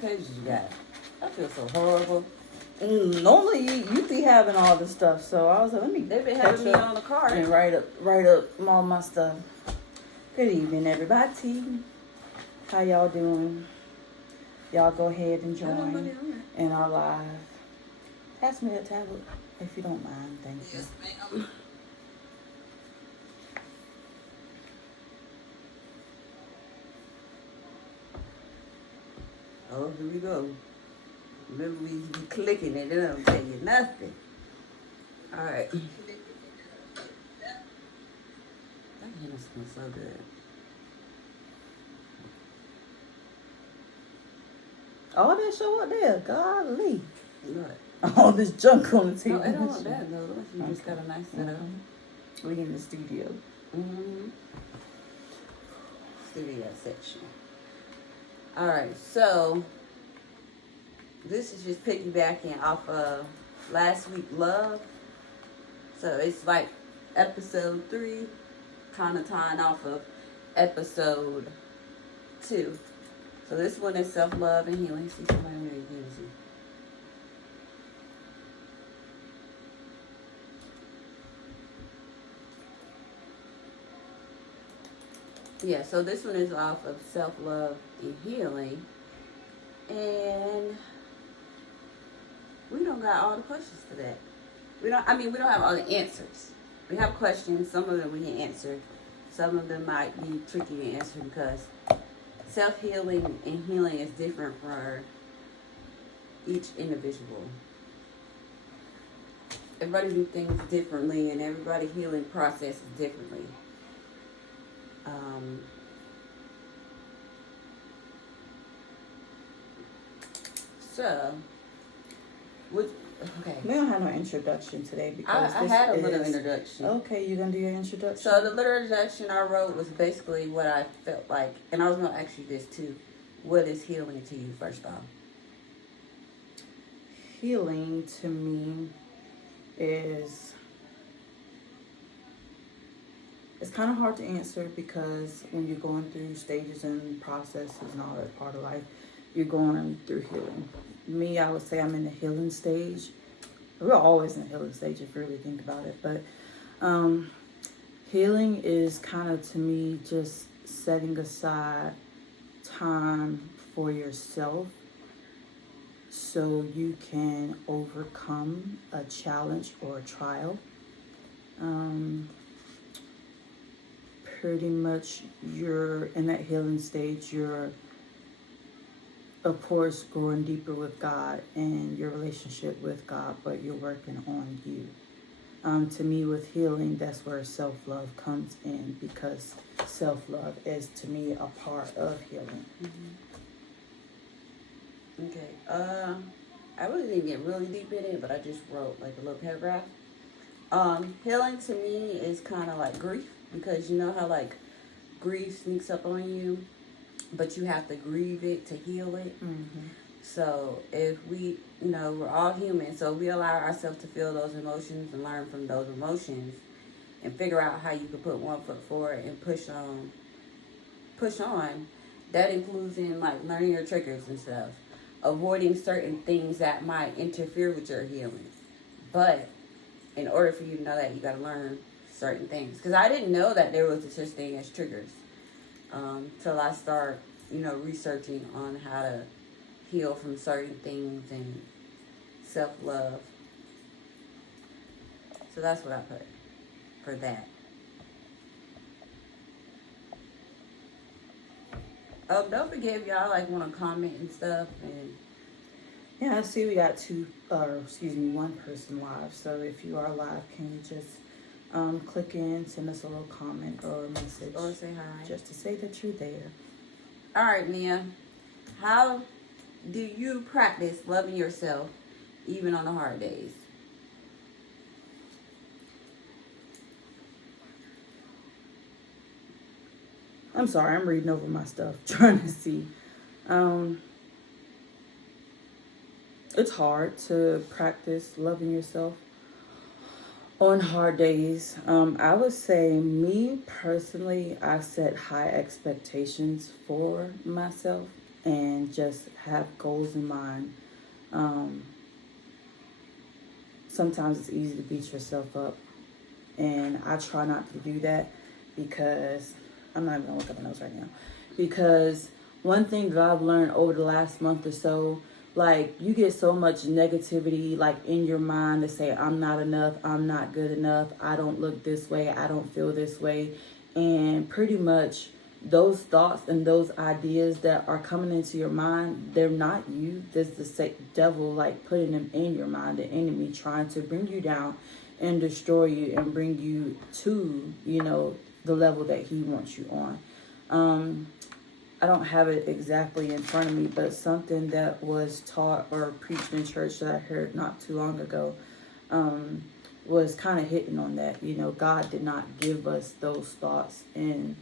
pages you got? I feel so horrible. Normally you be having all this stuff, so I was like, let me. They've been having me on the card and write up all my stuff. Good evening, everybody. How y'all doing? Y'all go ahead and join in our live. Pass me that tablet if you don't mind. Thank you. Yes, ma'am. Oh, here we go. Remember, we be clicking it, it don't tell you nothing. All right. That henna smells so good. All that show up there, golly. What? All this junk on the table. No, it don't look bad though. You just got a nice setup. We in the studio. Studio section. All right, so this is just piggybacking off of last week Love. So it's like episode 3, kind of tying off of episode 2. So this one is self-love and healing. See somebody there you can see. Yeah, so this one is off of self-love and healing. And we don't got all the questions for that. We don't have all the answers. We have questions, some of them we can answer. Some of them might be tricky to answer because self-healing and healing is different for each individual. Everybody do things differently and everybody healing processes differently. Okay. We don't have no introduction today because I had a little introduction. Okay, you gonna do your introduction? So the little introduction I wrote was basically what I felt like, and I was gonna ask you this too. What is healing to you, first off? Healing to me is, it's kind of hard to answer because when you're going through stages and processes and all that part of life, you're going through healing. Me, I would say I'm in the healing stage. We're always in the healing stage if you really think about it. But healing is kind of, to me, just setting aside time for yourself so you can overcome a challenge or a trial. Pretty much you're in that healing stage. You're, of course, going deeper with God and your relationship with God, but you're working on you. To me, with healing, that's where self-love comes in, because self-love is, to me, a part of healing. Okay. I really didn't get really deep in it, but I just wrote like a little paragraph. Healing to me is kind of like grief, because you know how like grief sneaks up on you, but you have to grieve it to heal it. So if we, we're all human, so we allow ourselves to feel those emotions and learn from those emotions and figure out how you can put one foot forward and push on. That includes in like learning your triggers and stuff, avoiding certain things that might interfere with your healing. But in order for you to know that, you got to learn certain things. Because I didn't know that there was a such thing as triggers till I start, researching on how to heal from certain things and self-love. So that's what I put for that. Don't forget if y'all want to comment and stuff. And yeah, I see we got one person live. So if you are live, can you just click in, send us a little comment or a message, or say hi, just to say that you're there. All right, Mia. How do you practice loving yourself even on the hard days? I'm sorry, I'm reading over my stuff, trying to see. It's hard to practice loving yourself on hard days. I would say, me personally, I set high expectations for myself. and just have goals in mind. Sometimes it's easy to beat yourself up, and I try not to do that because I'm not even gonna look up my notes right now. Because one thing that I've learned over the last month or so, like, you get so much negativity like in your mind to say I'm not enough, I'm not good enough, I don't look this way, I don't feel this way, and pretty much those thoughts and those ideas that are coming into your mind, they're not you. There's the devil like putting them in your mind, the enemy trying to bring you down and destroy you and bring you to, the level that he wants you on. I don't have it exactly in front of me, but something that was taught or preached in church that I heard not too long ago was kind of hitting on that. God did not give us those thoughts and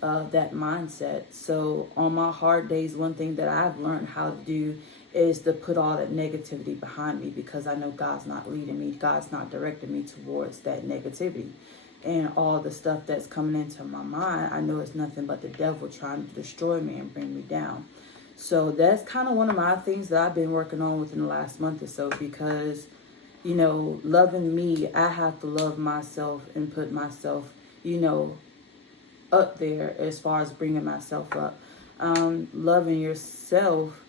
that mindset. So on my hard days, one thing that I've learned how to do is to put all that negativity behind me, because I know God's not leading me. God's not directing me towards that negativity. And all the stuff that's coming into my mind, I know it's nothing but the devil trying to destroy me and bring me down. So that's kind of one of my things that I've been working on within the last month or so, because, loving me, I have to love myself and put myself, up there as far as bringing myself up. Loving yourself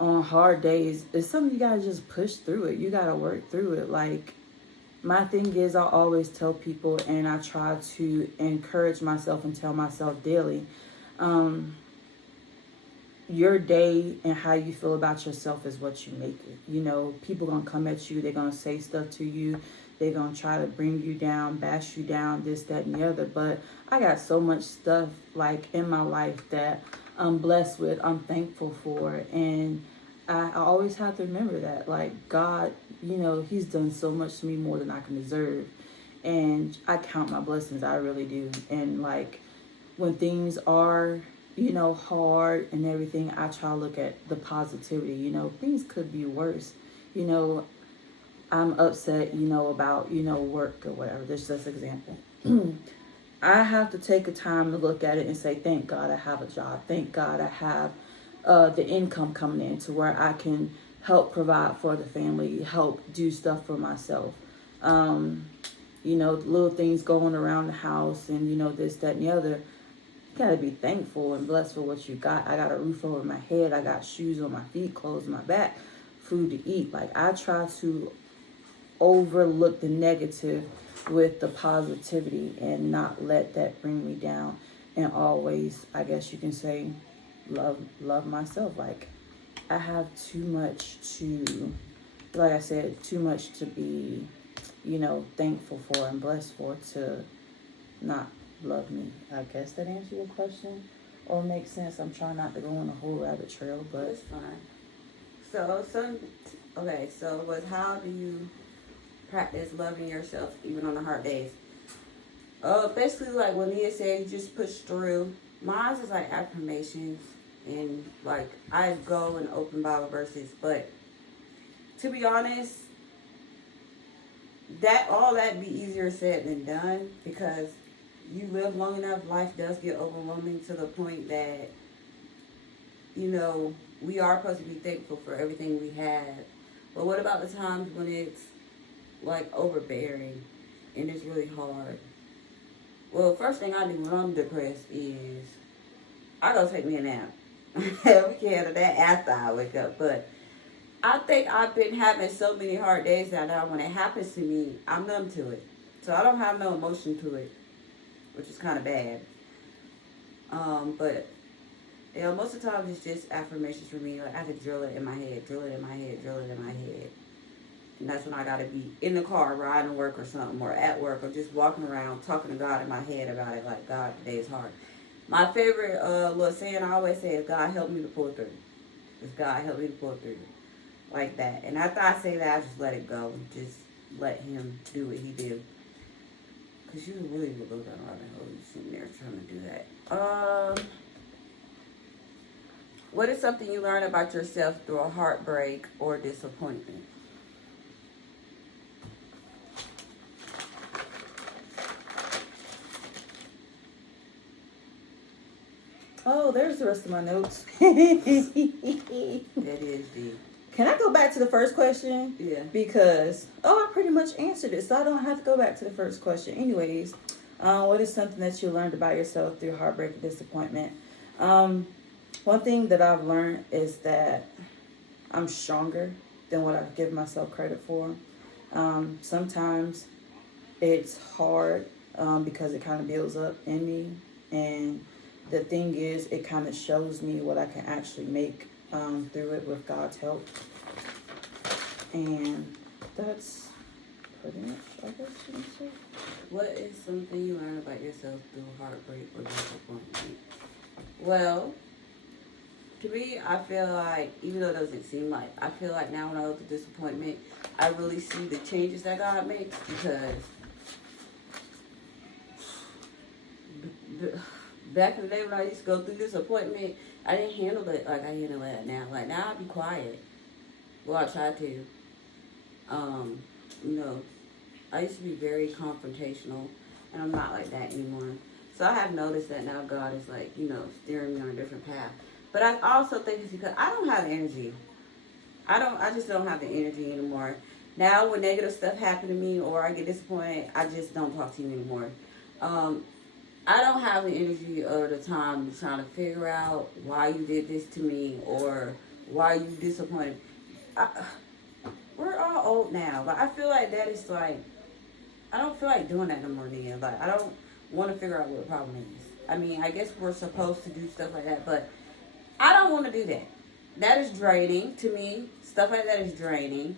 on hard days is something you gotta just push through it. You gotta work through it. Like, my thing is, I always tell people, and I try to encourage myself and tell myself daily, your day and how you feel about yourself is what you make it. People gonna come at you, they're gonna say stuff to you, they're gonna try to bring you down, bash you down, this, that, and the other. But I got so much stuff like in my life that I'm blessed with, I'm thankful for, and I always have to remember that, like, God, he's done so much to me, more than I can deserve. And I count my blessings, I really do. And like, when things are, hard and everything, I try to look at the positivity. Things could be worse. I'm upset, about, work or whatever. This is just an example. I have to take a time to look at it and say, thank God I have a job. Thank God I have the income coming in to where I can help provide for the family, help do stuff for myself. Little things going around the house and, this, that, and the other. You got to be thankful and blessed for what you got. I got a roof over my head. I got shoes on my feet, clothes on my back, food to eat. Like, I try to overlook the negative with the positivity and not let that bring me down. And always, I guess you can say, love myself. Like, I have too much to, like I said, too much to be, thankful for and blessed for to not love me. I guess that answers your question or makes sense. I'm trying not to go on a whole rabbit trail, but it's fine. So with how do you practice loving yourself even on the hard days? Basically, like what Nia said, you just push through. Mine is like affirmations, and like I go and open Bible verses, but to be honest, all that be easier said than done, because you live long enough, life does get overwhelming to the point that, we are supposed to be thankful for everything we have. But what about the times when it's like overbearing and it's really hard? Well, first thing I do when I'm depressed is I go take me a nap. We can handle that after I wake up. But I think I've been having so many hard days that now when it happens to me, I'm numb to it. So I don't have no emotion to it, which is kind of bad. But most of the time it's just affirmations for me. Like, I have to drill it in my head, drill it in my head, drill it in my head. And that's when I gotta be in the car riding to work or something, or at work, or just walking around talking to God in my head about it. Like, God, today is hard. My favorite little saying I always say is, God help me to pull through. It's God help me to pull through. Like that. And after I say that, I just let it go. Just let him do what he do. Because you really would go down a rabbit hole. You sitting there trying to do that. What is something you learned about yourself through a heartbreak or disappointment? Oh, there's the rest of my notes. That is deep. Can I go back to the first question? Yeah. Because, I pretty much answered it, so I don't have to go back to the first question. Anyways, what is something that you learned about yourself through heartbreak and disappointment? One thing that I've learned is that I'm stronger than what I give myself credit for. Sometimes it's hard because it kind of builds up in me. And the thing is, it kind of shows me what I can actually make through it with God's help. And that's pretty much, I guess you can say. What is something you learned about yourself through heartbreak or disappointment? Well, to me, I feel like, even though it doesn't seem like, I feel like now when I look at disappointment, I really see the changes that God makes, because back in the day when I used to go through disappointment, I didn't handle it like I handle it now. Like, now I be quiet. Well, I try to. I used to be very confrontational, and I'm not like that anymore. So I have noticed that now God is like, steering me on a different path. But I also think it's because I don't have energy. I just don't have the energy anymore. Now when negative stuff happen to me or I get disappointed, I just don't talk to you anymore. I don't have the energy or the time trying to figure out why you did this to me or why you disappointed. We're all old now. Like, I feel like that is like, I don't feel like doing that no more then. Like, I don't want to figure out what the problem is. I mean, I guess we're supposed to do stuff like that, but I don't want to do that. That is draining to me. Stuff like that is draining.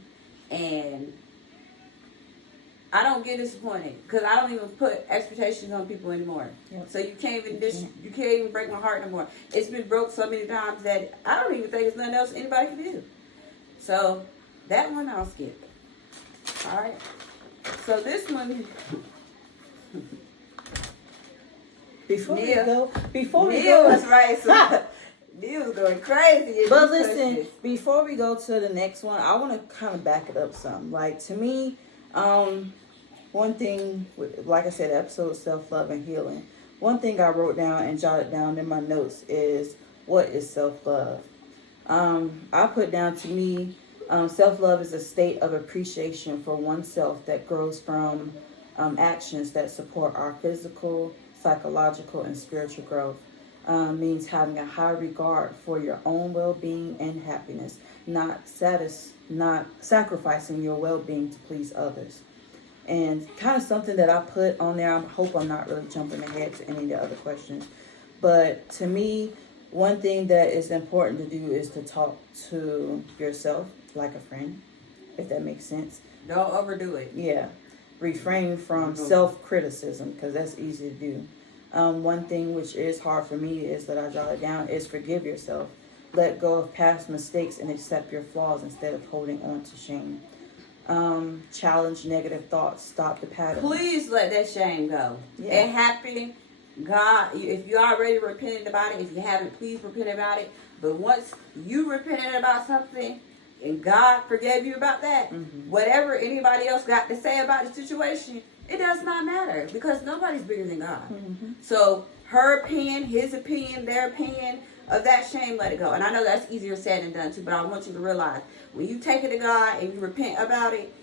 And I don't get disappointed because I don't even put expectations on people anymore. Yep. So you can't even break my heart no more. It's been broke so many times that I don't even think there's nothing else anybody can do. So that one I'll skip. All right. So this one. Before Neil we go, was right. So Neil was going crazy. But listen, before we go to the next one, I want to kind of back it up some. Like, to me, one thing, like I said, episode self-love and healing. One thing I wrote down and jotted down in my notes is, what is self-love? I put down, to me, self-love is a state of appreciation for oneself that grows from actions that support our physical, psychological, and spiritual growth. Means having a high regard for your own well-being and happiness, not sacrificing your well-being to please others. And kind of something that I put on there, I hope I'm not really jumping ahead to any of the other questions, but to me, one thing that is important to do is to talk to yourself like a friend, if that makes sense. Don't overdo it. Yeah. Refrain from self-criticism, because that's easy to do. One thing which is hard for me is that I jotted down is forgive yourself. Let go of past mistakes and accept your flaws instead of holding on to shame. Challenge negative thoughts. Stop the pattern. Please let that shame go. Yeah. It happened. God, if you already repented about it, if you haven't, please repent about it. But once you repented about something and God forgave you about that, whatever anybody else got to say about the situation, it does not matter, because nobody's bigger than God. So her opinion, his opinion, their opinion of that shame, let it go. And I know that's easier said than done too, but I want you to realize, when you take it to God and you repent about it,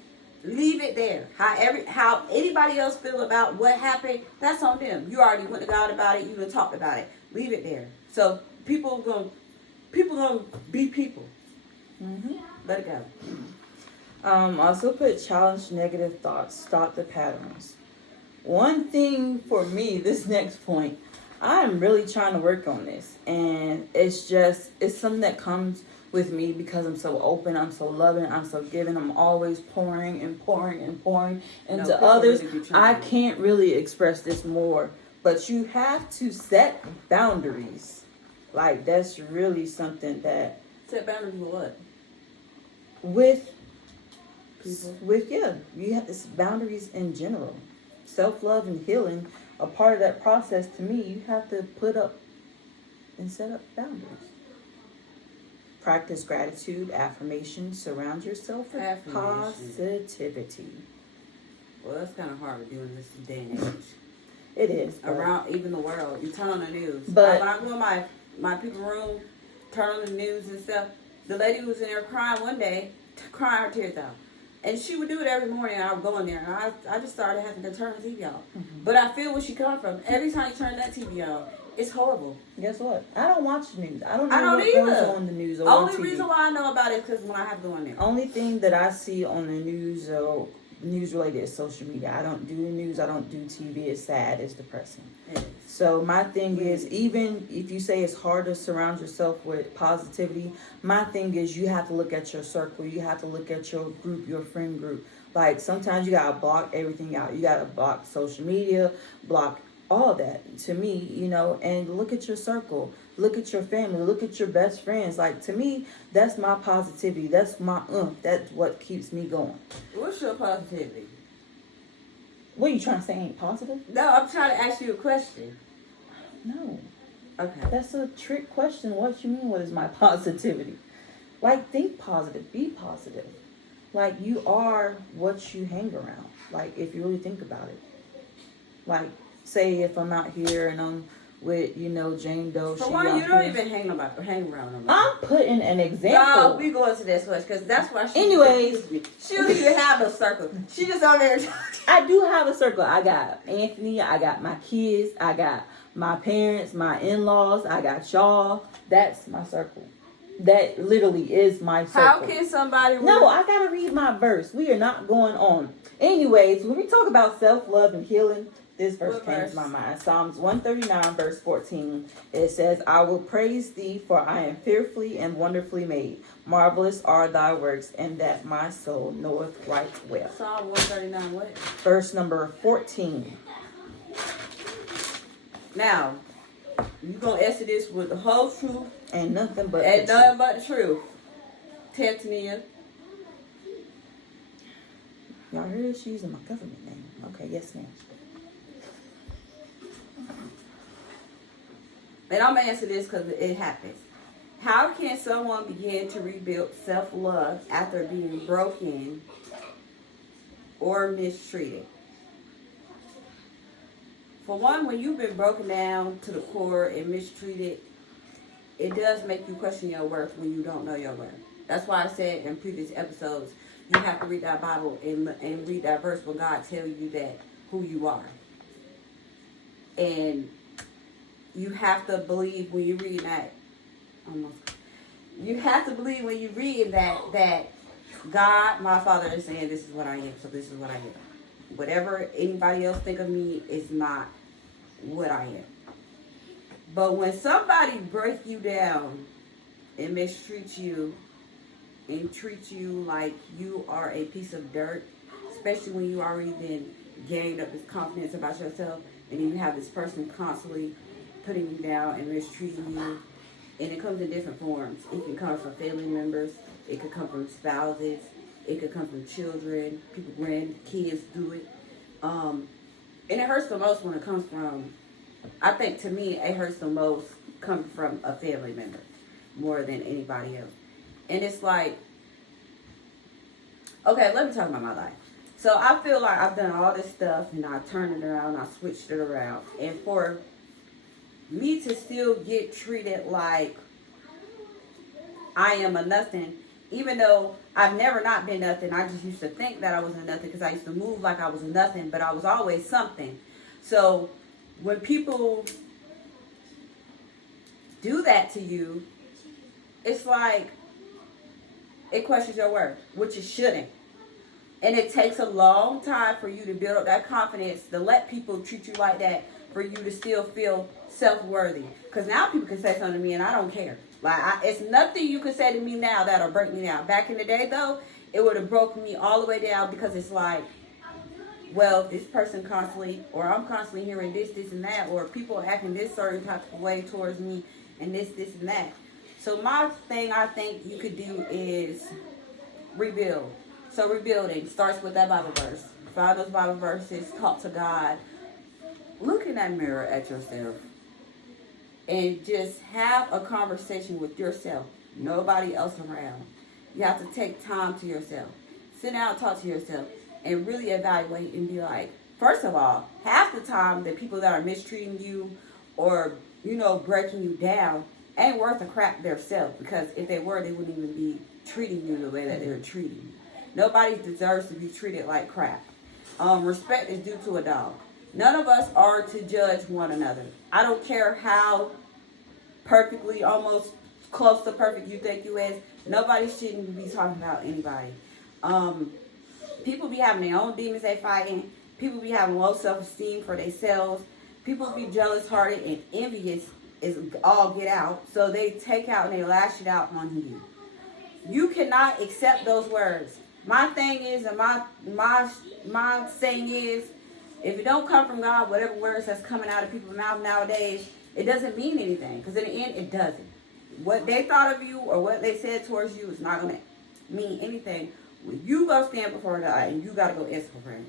leave it there. How anybody else feel about what happened, that's on them. You already went to God about it. You done talked about it. Leave it there. So people gonna be people. Let it go. Also put challenge negative thoughts. Stop the patterns. One thing for me, this next point, I'm really trying to work on this. And it's something that comes with me because I'm so open, I'm so loving, I'm so giving. I'm always pouring and pouring and pouring into others. I can't really express this more, but you have to set boundaries. Like, that's really something that... Set boundaries with what? With you have this boundaries in general. Self-love and healing, a part of that process, to me, you have to put up and set up boundaries. Practice gratitude, affirmation, surround yourself with positivity. Well, that's kind of hard to do in this day and age. It is. around even the world. You turn on the news. But when I go in my people's room, turn on the news and stuff. The lady was in there crying one day, crying her tears out. And she would do it every morning. I would go in there, and I just started having to turn the TV on. Mm-hmm. But I feel where she comes from. Every time you turn that TV on, it's horrible. Guess what? I don't watch the news. I don't either. What goes on the news or Only on TV. reason why I know about it is because when I have to go in there. Only thing that I see on the news or news related is social media. I don't do the news. I don't do TV. It's sad. It's depressing. It is. So my thing is, even if you say it's hard to surround yourself with positivity, my thing is you have to look at your circle. You have to look at your group, your friend group. Like sometimes you gotta block everything out. You gotta block social media, block all that. To me, you know, and look at your circle. Look at your family. Look at your best friends. Like to me, that's my positivity. That's my That's what keeps me going. What's your positivity? What are you trying to say? Ain't positive? No, I'm trying to ask you a question. No. Okay. That's a trick question. What you mean? What is my positivity? Like, think positive. Be positive. Like, you are what you hang around. Like, if you really think about it. Like, say if I'm out here and I'm with, you know, Jane Doe. For one, you don't even hang around no more. I'm putting an example. No, we go into this question because that's why she Anyways. me. She don't even have a circle. She just on there. I do have a circle. I got Anthony. I got my kids. I got my parents, my in-laws. I got y'all. That's my circle. That literally is my circle. How can somebody... No, I gotta read my verse. We are not going on. Anyways, when we talk about self-love and healing, this verse came to my mind. Psalms 139, verse 14. It says, I will praise thee, for I am fearfully and wonderfully made. Marvelous are thy works, and that my soul knoweth right well. Psalm 139 what? Verse number 14. Now, you gonna answer this with the whole truth And nothing but and the nothing but the truth. Tania. Y'all heard she's using my government name. Okay, yes ma'am. And I'm gonna answer this because it happens. How can someone begin to rebuild self-love after being broken or mistreated? For one, when you've been broken down to the core and mistreated, it does make you question your worth when you don't know your worth. That's why I said in previous episodes, you have to read that Bible and read that verse when God tells you that who you are. And you have to believe when you read that. You have to believe when you read that God, my Father, is saying this is what I am, so this is what I am. Whatever anybody else think of me is not what I am. But when somebody breaks you down and mistreats you and treats you like you are a piece of dirt, especially when you already been gained up this confidence about yourself, and then you have this person constantly putting you down and mistreating you, and it comes in different forms. It can come from family members, it could come from spouses, it could come from children, people, grandkids do it. And it hurts the most when it comes from, I think to me, it hurts the most coming from a family member more than anybody else. And it's like, okay, let me talk about my life. So I feel like I've done all this stuff and I turned it around, I switched it around. And for me to still get treated like I am a nothing, even though I've never not been nothing, I just used to think that I was a nothing because I used to move like I was a nothing, but I was always something. So when people do that to you, it's like it questions your worth, which it shouldn't. And it takes a long time for you to build up that confidence to let people treat you like that, for you to still feel self-worthy. Because now people can say something to me and I don't care. Like, it's nothing you can say to me now that'll break me down. Back in the day, though, it would have broken me all the way down, because it's like, well, this person constantly, or I'm constantly hearing this, and that, or people acting this certain type of way towards me, and this, and that. So my thing I think you could do is rebuild. So rebuilding starts with that Bible verse. Find those Bible verses, talk to God. Look in that mirror at yourself. And just have a conversation with yourself. Nobody else around. You have to take time to yourself. Sit down and talk to yourself. And really evaluate and be like, first of all, half the time the people that are mistreating you or, breaking you down ain't worth a crap themselves, because if they were, they wouldn't even be treating you the way that they're treating you. Nobody deserves to be treated like crap. Respect is due to a dog. None of us are to judge one another. I don't care how perfectly, almost close to perfect you think you is. Nobody shouldn't be talking about anybody. People be having their own demons they fighting. People be having low self-esteem for themselves. People be jealous-hearted and envious is all get out. So they take out and they lash it out on you. You cannot accept those words. My thing is, and my saying is, if it don't come from God, whatever words that's coming out of people's mouth nowadays, it doesn't mean anything. Because in the end, it doesn't. What they thought of you or what they said towards you is not going to mean anything. When you go stand before God and you got to go answer for him.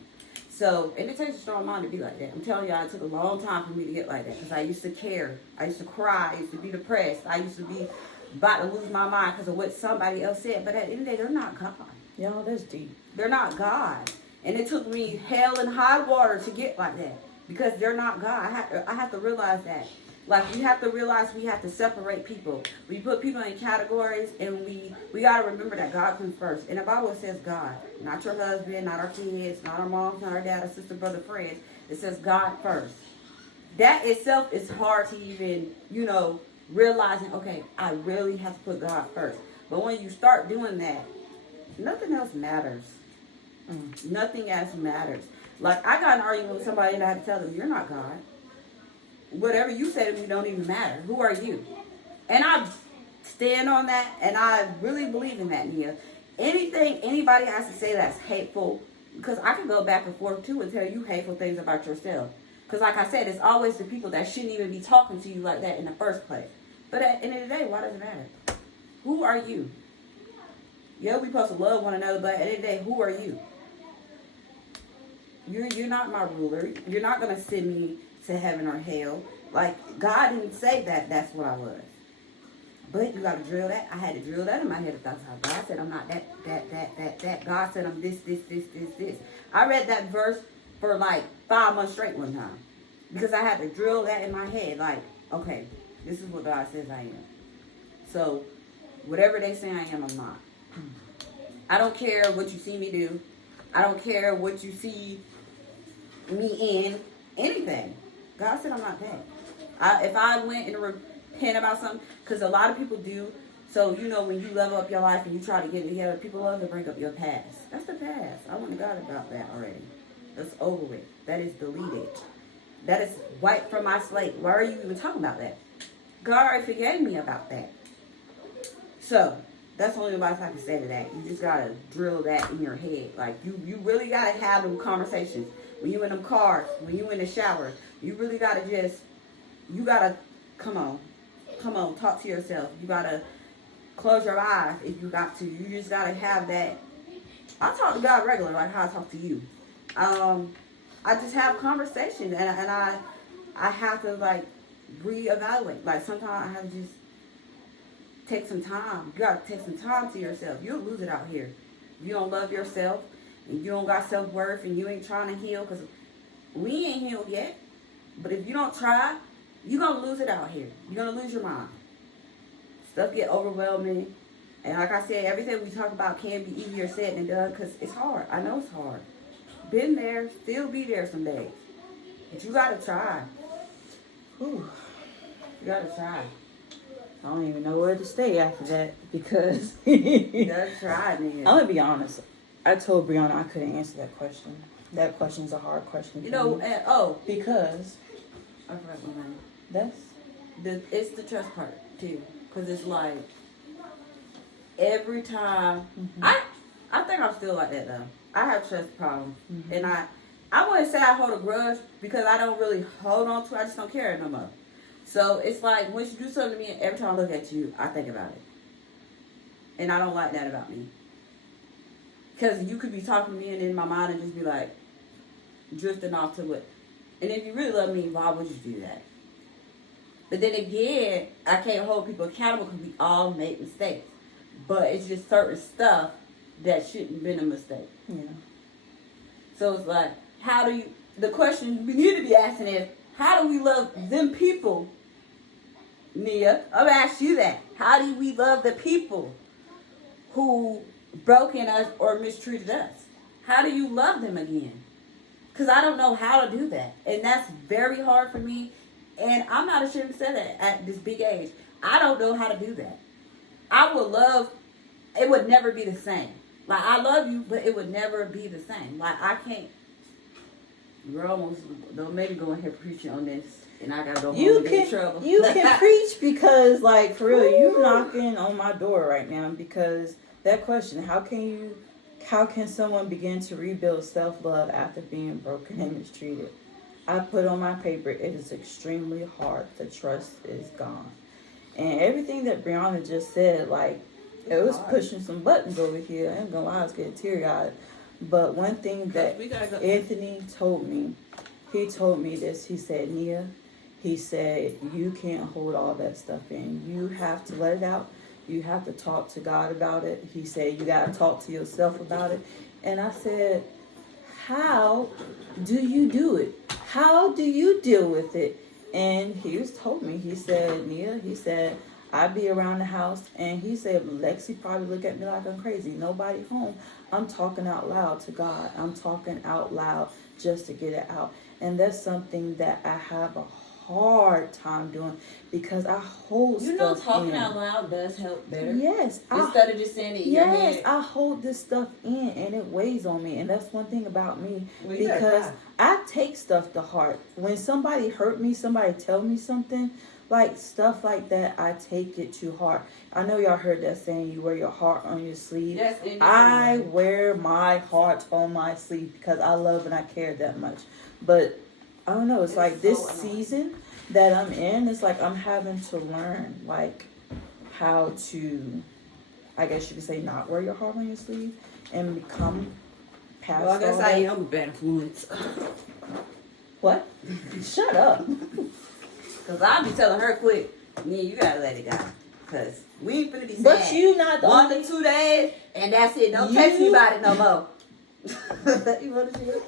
So, and it takes a strong mind to be like that. I'm telling y'all, it took a long time for me to get like that. Because I used to care. I used to cry. I used to be depressed. I used to be about to lose my mind because of what somebody else said. But at the end of the day, they're not God. Y'all, that's deep. They're not God. And it took me hell and high water to get like that. Because they're not God. I have to realize that. Like, we have to realize we have to separate people. We put people in categories, and we got to remember that God comes first. And the Bible says God. Not your husband, not our kids, not our moms, not our dad, our sister, brother, friends. It says God first. That itself is hard to even, realizing, okay, I really have to put God first. But when you start doing that, nothing else matters. Nothing else matters. Like, I got in an argument with somebody and I had to tell them, you're not God. Whatever you say to me don't even matter. Who are you? And I stand on that, and I really believe in that, Nia. Anything anybody has to say that's hateful, because I can go back and forth too and tell you hateful things about yourself. Because like I said, it's always the people that shouldn't even be talking to you like that in the first place. But at the end of the day, why does it matter? Who are you? Yeah, we supposed to love one another, but at the end of the day, who are you? You're not my ruler. You're not going to send me to heaven or hell. Like, God didn't say that that's what I was. But you got to drill that. I had to drill that in my head. If that's how God said I'm not that. God said I'm this. I read that verse for like 5 months straight one time. Because I had to drill that in my head. Like, okay, this is what God says I am. So, whatever they say I am, I'm not. I don't care what you see me do. I don't care what you see me in. Anything. God said I'm not that. If I went and repent about something, because a lot of people do. So, when you level up your life and you try to get it together, people love to bring up your past. That's the past. I went to God about that already. That's over with. That is deleted. That is wiped from my slate. Why are you even talking about that? God already forgave me about that. So, that's the only advice I can say to that. You just got to drill that in your head. Like, you really got to have them conversations. When you in them cars, when you in the shower, you really got to come on, talk to yourself. You got to close your eyes if you got to. You just got to have that. I talk to God regular, like how I talk to you. I just have conversations, and I have to, like, reevaluate. Like, sometimes I have to just take some time. You got to take some time to yourself. You'll lose it out here. You don't love yourself, and you don't got self-worth, and you ain't trying to heal, because we ain't healed yet. But if you don't try, you're going to lose it out here. You're going to lose your mind. Stuff get overwhelming. And like I said, everything we talk about can be easier said than done, because it's hard. I know it's hard. Been there, still be there some days. But you got to try. Ooh. You got to try. I don't even know where to stay after that, because You got to try, man. I'm going to be honest. I told Brianna I couldn't answer that question. That question's a hard question. You for know, me. because I forgot my name. It's the trust part too, because it's like every time I think I'm still like that though. I have trust problems, and I wouldn't say I hold a grudge, because I don't really hold on to it. I just don't care no more. So it's like once you do something to me, every time I look at you, I think about it, and I don't like that about me. Because you could be talking to me and in my mind and just be like drifting off to it. And if you really love me, why would you do that? But then again, I can't hold people accountable because we all make mistakes. But it's just certain stuff that shouldn't have been a mistake. Yeah. So it's like, how do you, the question we need to be asking is, how do we love them people, Nia? I'll ask you that. How do we love the people who broken us or mistreated us? How do you love them again? Because I don't know how to do that. And that's very hard for me. And I'm not ashamed to say that at this big age. I don't know how to do that. I would love, it would never be the same. Like, I love you, but it would never be the same. Like, I can't. You're almost, don't maybe go in here preaching on this, and I gotta go home and get in trouble. You can preach because, like, for real, you knocking on my door right now because that question, how can someone begin to rebuild self-love after being broken and mistreated? I put on my paper, it is extremely hard. The trust is gone. And everything that Brianna just said, like, it was pushing some buttons over here. I ain't gonna lie, I was getting teary-eyed. But one thing that Anthony told me, he told me this. He said, Nia, he said, you can't hold all that stuff in. You have to let it out. You have to talk to God about it. He said, you got to talk to yourself about it. And I said, how do you do it? How do you deal with it? And he was told me, he said, Nia, he said, I'd be around the house, and he said, Lexi probably look at me like I'm crazy. Nobody home. I'm talking out loud to God. I'm talking out loud just to get it out. And that's something that I have a hard time doing because I hold stuff in. You know, talking out loud does help better. Yes. Instead of just saying it in your head. Yes, I hold this stuff in, and it weighs on me. And that's one thing about me because I take stuff to heart. When somebody hurt me, somebody tell me something, like stuff like that, I take it to heart. I know y'all heard that saying, you wear your heart on your sleeve. Yes, I wear my heart on my sleeve because I love and I care that much. But I don't know, it's like this season that I'm in, it's like I'm having to learn like how to, I guess you could say, not wear your heart on your sleeve and become past. Well, I guess I am a bad influence. What? Shut up. Because I'll be telling her quick, Nia, you gotta let it go. Because we ain't finna be sad. But you not the 1 to 2 days, and that's it. Don't text me about it no more. You want to see it?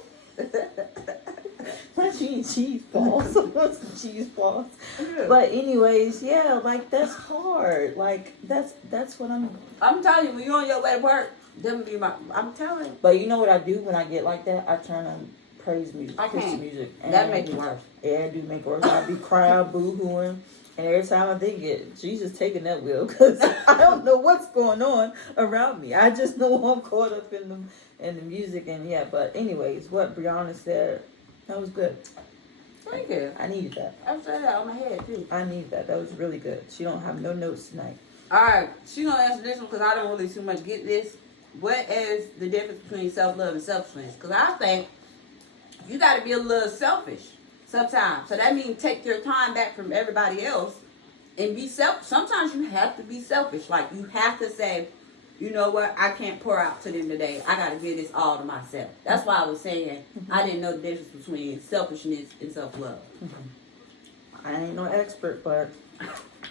Not you eat cheese balls. What's the cheese balls? But anyways, yeah, like that's hard. Like that's what I'm telling you, when you're on your way to work, them be my. I'm telling you. But you know what I do when I get like that? I turn on praise music, I Christian can't. music. And that makes it worse. Yeah, it do make it worse. I be crying, boo-hooing. And every time I think it, Jesus taking that wheel because I don't know what's going on around me. I just know I'm caught up in the music and yeah. But anyways, what Brianna said, that was good. Thank you. I needed that. I said that on my head too. I need that. That was really good. She don't have no notes tonight. All right, she gonna answer this one because I don't really too much get this. What is the difference between self-love and selfishness? Because I think you got to be a little selfish sometimes. So that means take your time back from everybody else and be self. Sometimes you have to be selfish. Like you have to say, you know what, I can't pour out to them today. I got to give this all to myself. That's why I was saying I didn't know the difference between selfishness and self-love. I ain't no expert, but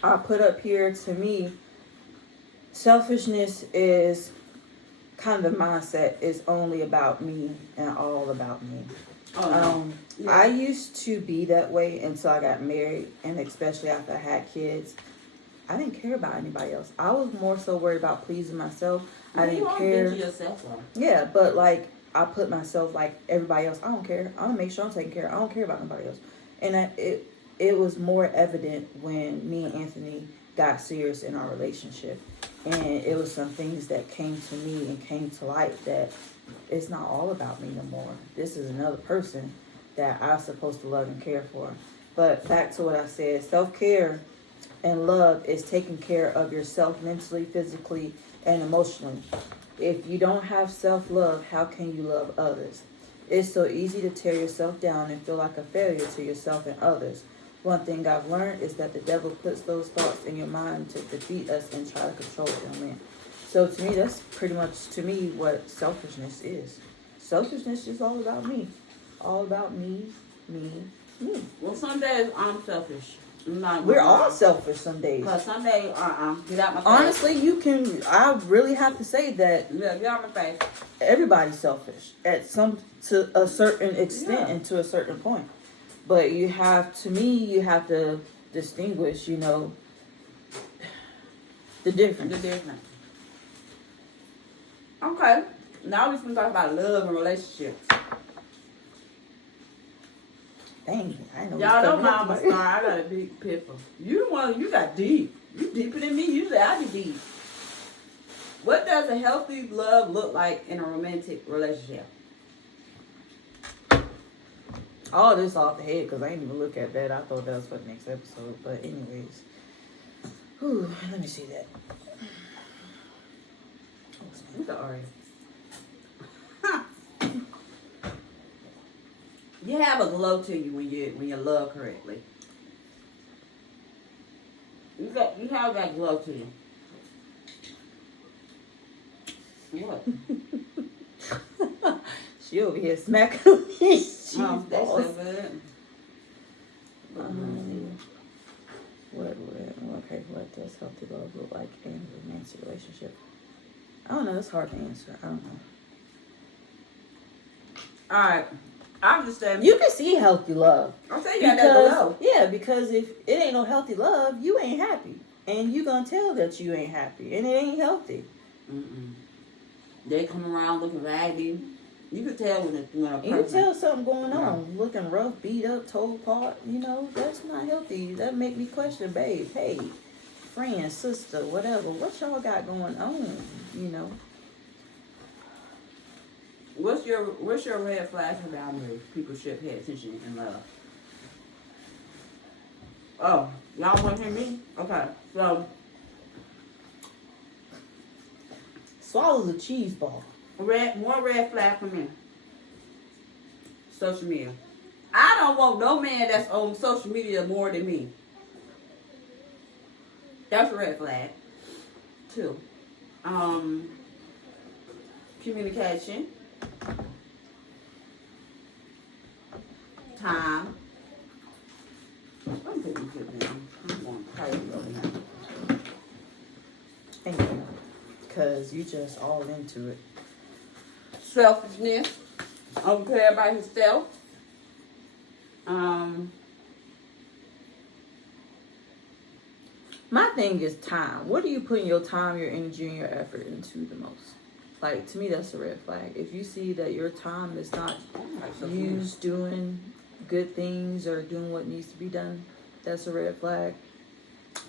I put up here, to me, selfishness is kind of the mindset is only about me and all about me. I used to be that way until I got married, and especially after I had kids. I didn't care about anybody else. I was more so worried about pleasing myself. I didn't care. Yourself, yeah, but like I put myself like everybody else. I don't care. I'm gonna make sure I'm taken care of. I don't care about nobody else. And it was more evident when me and Anthony got serious in our relationship, and it was some things that came to me and came to light that it's not all about me no more. This is another person that I'm supposed to love and care for. But back to what I said, self-care and love is taking care of yourself mentally, physically, and emotionally. If you don't have self-love, how can you love others? It's so easy to tear yourself down and feel like a failure to yourself and others. One thing I've learned is that the devil puts those thoughts in your mind to defeat us and try to control your man. So to me, that's pretty much, to me, what selfishness is. Selfishness is all about me. All about me, me, me. Well, some days I'm selfish. We're all selfish some days. Cause some days, get out my face. Honestly, I really have to say that. Yeah, get out my face. Everybody's selfish to a certain extent and to a certain point. But you have to distinguish, the difference. The difference. Okay. Now we're gonna talk about love and relationships. Dang, I know. Y'all don't mind my star. I got a deep pipper. You got deep. You deeper than me. Usually I be deep. What does a healthy love look like in a romantic relationship? All this off the head because I didn't even look at that. I thought that was for the next episode. But anyways. Ooh, let me see that. I'm sorry. You have a glow to you when you love correctly. You have that glow to you. What? She over here smacking me. Mom, that's so good. What does healthy love look like in a romantic relationship? I don't know. It's hard to answer. I don't know. All right. I understand. You can see healthy love. I'm saying you got that glow. Yeah, because if it ain't no healthy love, you ain't happy. And you gonna tell that you ain't happy. And it ain't healthy. Mm-mm. They come around looking raggedy. You can tell when a person. You can tell something going on. Looking rough, beat up, toe apart. That's not healthy. That make me question, babe. Hey, friend, sister, whatever. What y'all got going on? What's your red flags and boundaries people should pay attention in love? Oh, y'all want to hear me? Okay, so swallow the cheese ball. One red flag for me. Social media. I don't want no man that's on social media more than me. That's a red flag. 2. Communication. Time. I'm taking good now. I'm going crazy over here. Thank you. Because you just all into it. Selfishness. I don't care about himself. My thing is time. What are you putting your time, your energy, and your effort into the most? Like, to me, that's a red flag. If you see that your time is not used doing good things or doing what needs to be done, that's a red flag.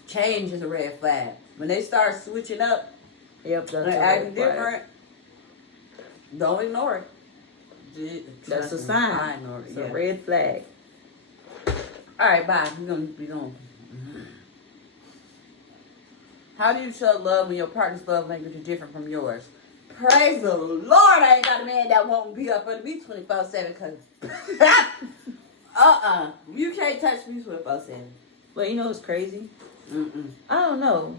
Change is a red flag. When they start switching up, yep, that's and acting different, don't ignore it. That's a sign. I ignore it. It's a red flag. All right, bye. We're gonna. How do you show love when your partner's love language is different from yours? Praise the Lord, I ain't got a man that won't be up under me 24/7 because you can't touch me 24/7. But you know what's crazy? I don't know.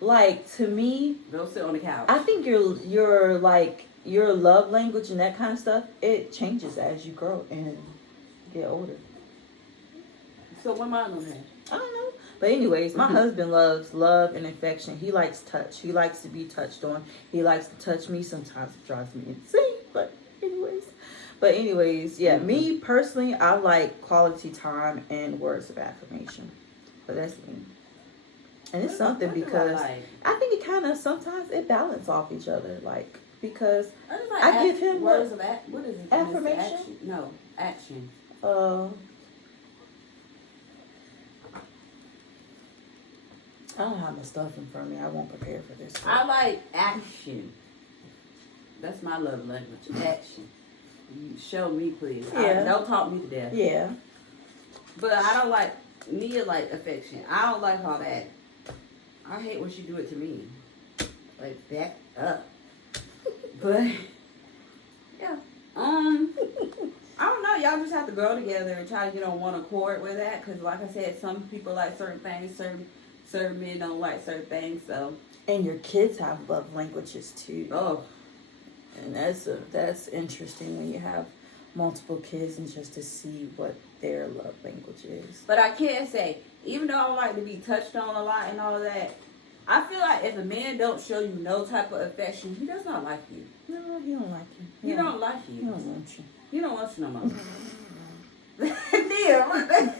Like, to me, go sit on the couch. I think your love language and that kind of stuff, it changes as you grow and get older. So what mine on that? I don't know. But anyways, my husband loves love and affection. He likes touch. He likes to be touched on. He likes to touch me. Sometimes it drives me insane. But anyways, yeah. Me personally, I like quality time and words of affirmation. But that's me. And it's something because I think it kind of sometimes it balance off each other. Like, because I give him words of what is it? Affirmation? No, action. I don't have my stuff in front of me. I won't prepare for this. I like action. That's my love language. Action. Show me, please. Yeah. Don't talk me to death. Yeah. But I don't like Nia like affection. I don't like all that. I hate when she do it to me. Like, back up. But yeah. I don't know. Y'all just have to go together and try to get on one accord with that. Because like I said, some people like certain things, certain men don't like certain things. So. And your kids have love languages too. Oh. And that's interesting when you have multiple kids and just to see what their love language is. But I can say, even though I don't like to be touched on a lot and all of that, I feel like if a man don't show you no type of affection, he does not like you. No, he don't like you. He don't like you. He don't want you. He don't want you no more. Damn.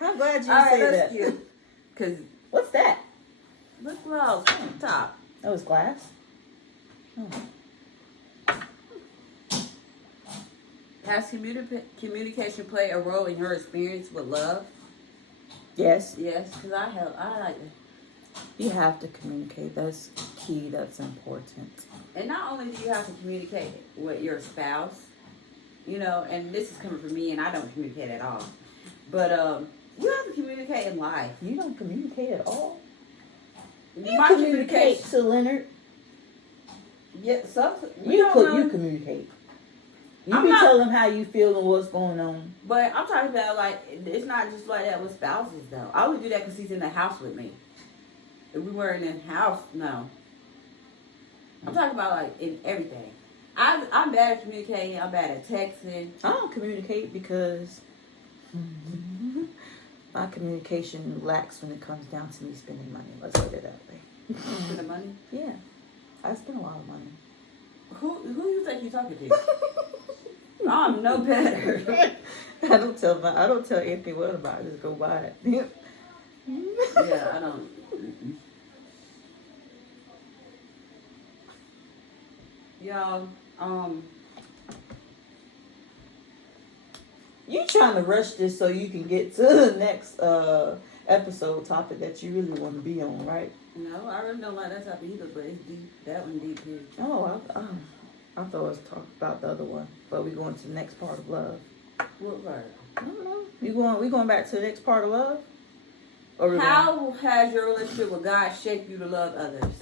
I'm glad you All right, said that's that. cute. Cause What's that? look what else on top. That was glass. Oh. Has communication play a role in your experience with love? Yes, Yes, because I like it. you have to communicate. That's key. That's important. And not only do you have to communicate with your spouse, you know, and this is coming from me, and I don't communicate at all. But you have to communicate in life. You don't communicate at all. You My communicate to Leonard. Yeah, You communicate. You I'm be not- telling him how you feel and what's going on. But I'm talking about, like, it's not just like that with spouses, though. I would do that because he's in the house with me. If we weren't in the house, no. I'm talking about, like, in everything. I'm bad at communicating. I'm bad at texting. I don't communicate because my communication lacks when it comes down to me spending money. Let's put it that way. For the money. Yeah, I spend a lot of money. Who you think you're talking to? I'm no better. I don't tell Anthony what about it. Just go buy it. Yeah, I don't. Mm-mm. Y'all, You trying to rush this so you can get to the next episode topic that you really want to be on, right? no, I really don't like that type of either, but it's deep. That one deep here. Oh, I thought I was talking about the other one, but we going to the next part of love. What part? I don't know. We going back to the next part of love? Or we How has your relationship with God shaped you to love others?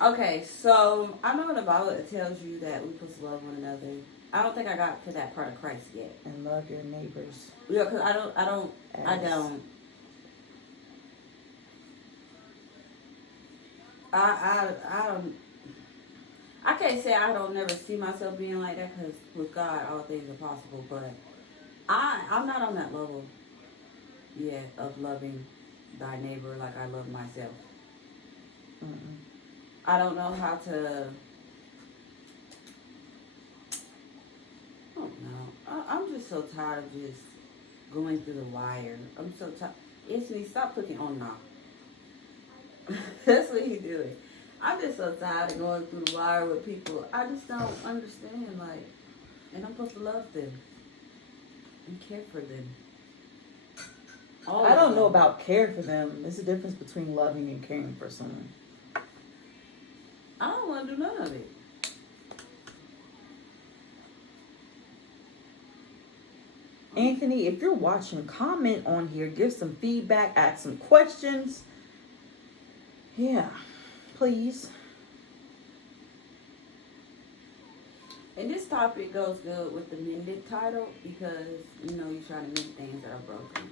Okay, so I know in the Bible it tells you that we're supposed to love one another. I don't think I got to that part of Christ yet. and love your neighbors? Yeah, because I don't. As- I don't. I can't say I don't never see myself being like that because with God all things are possible. But I'm not on that level yet of loving thy neighbor like I love myself. Mm-mm. I don't know how to. I don't know. I'm just so tired of just going through the wire. I'm so tired. Anthony, stop clicking on now. That's what he doing. I'm just so tired of going through the wire with people. I just don't understand, like, and I'm supposed to love them and care for them. I don't know about care for them. There's a difference between loving and caring for someone. I don't want to do none of it. Anthony, if you're watching, comment on here, give some feedback, ask some questions. Yeah, please. And this topic goes good with the mended title because, you know, you're trying to mend things that are broken.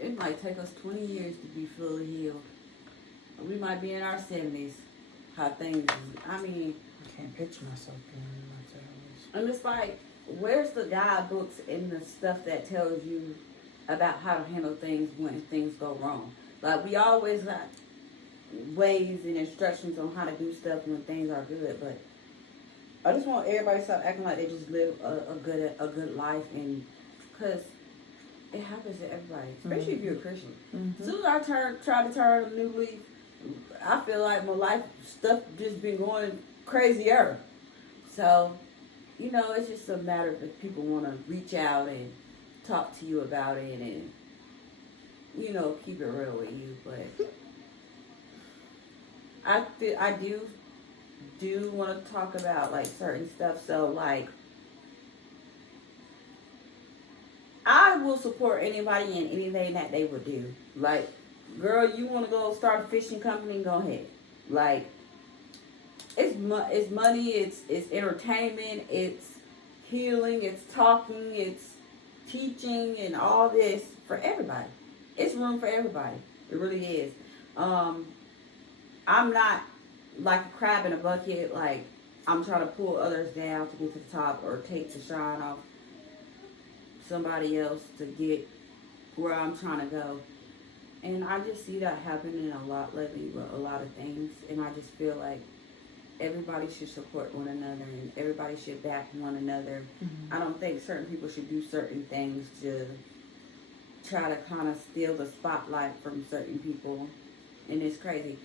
It might take us 20 years to be fully healed. We might be in our 70s. How things, I mean, I can't picture myself being in my 70s. and it's like, where's the guidebooks and the stuff that tells you about how to handle things when things go wrong? Like, we always got ways and instructions on how to do stuff when things are good, but I just want everybody to stop acting like they just live a good life, and because it happens to everybody, especially if you're a Christian. Mm-hmm. As soon as I try to turn a new leaf, I feel like my life stuff just been going crazier. So, you know, it's just a matter of if people want to reach out and talk to you about it and, you know, keep it real with you. But I do want to talk about, like, certain stuff. So, like, I will support anybody in anything that they would do. Like, girl, you want to go start a fishing company, go ahead. Like, it's money, it's entertainment, it's healing, it's talking, it's teaching, and all this for everybody. It's room for everybody. It really is. I'm not like a crab in a bucket. Like, I'm trying to pull others down to get to the top or take the shine off somebody else to get where I'm trying to go. And I just see that happening a lot lately with a lot of things. And I just feel like everybody should support one another and everybody should back one another. Mm-hmm. I don't think certain people should do certain things to try to kind of steal the spotlight from certain people. And it's crazy.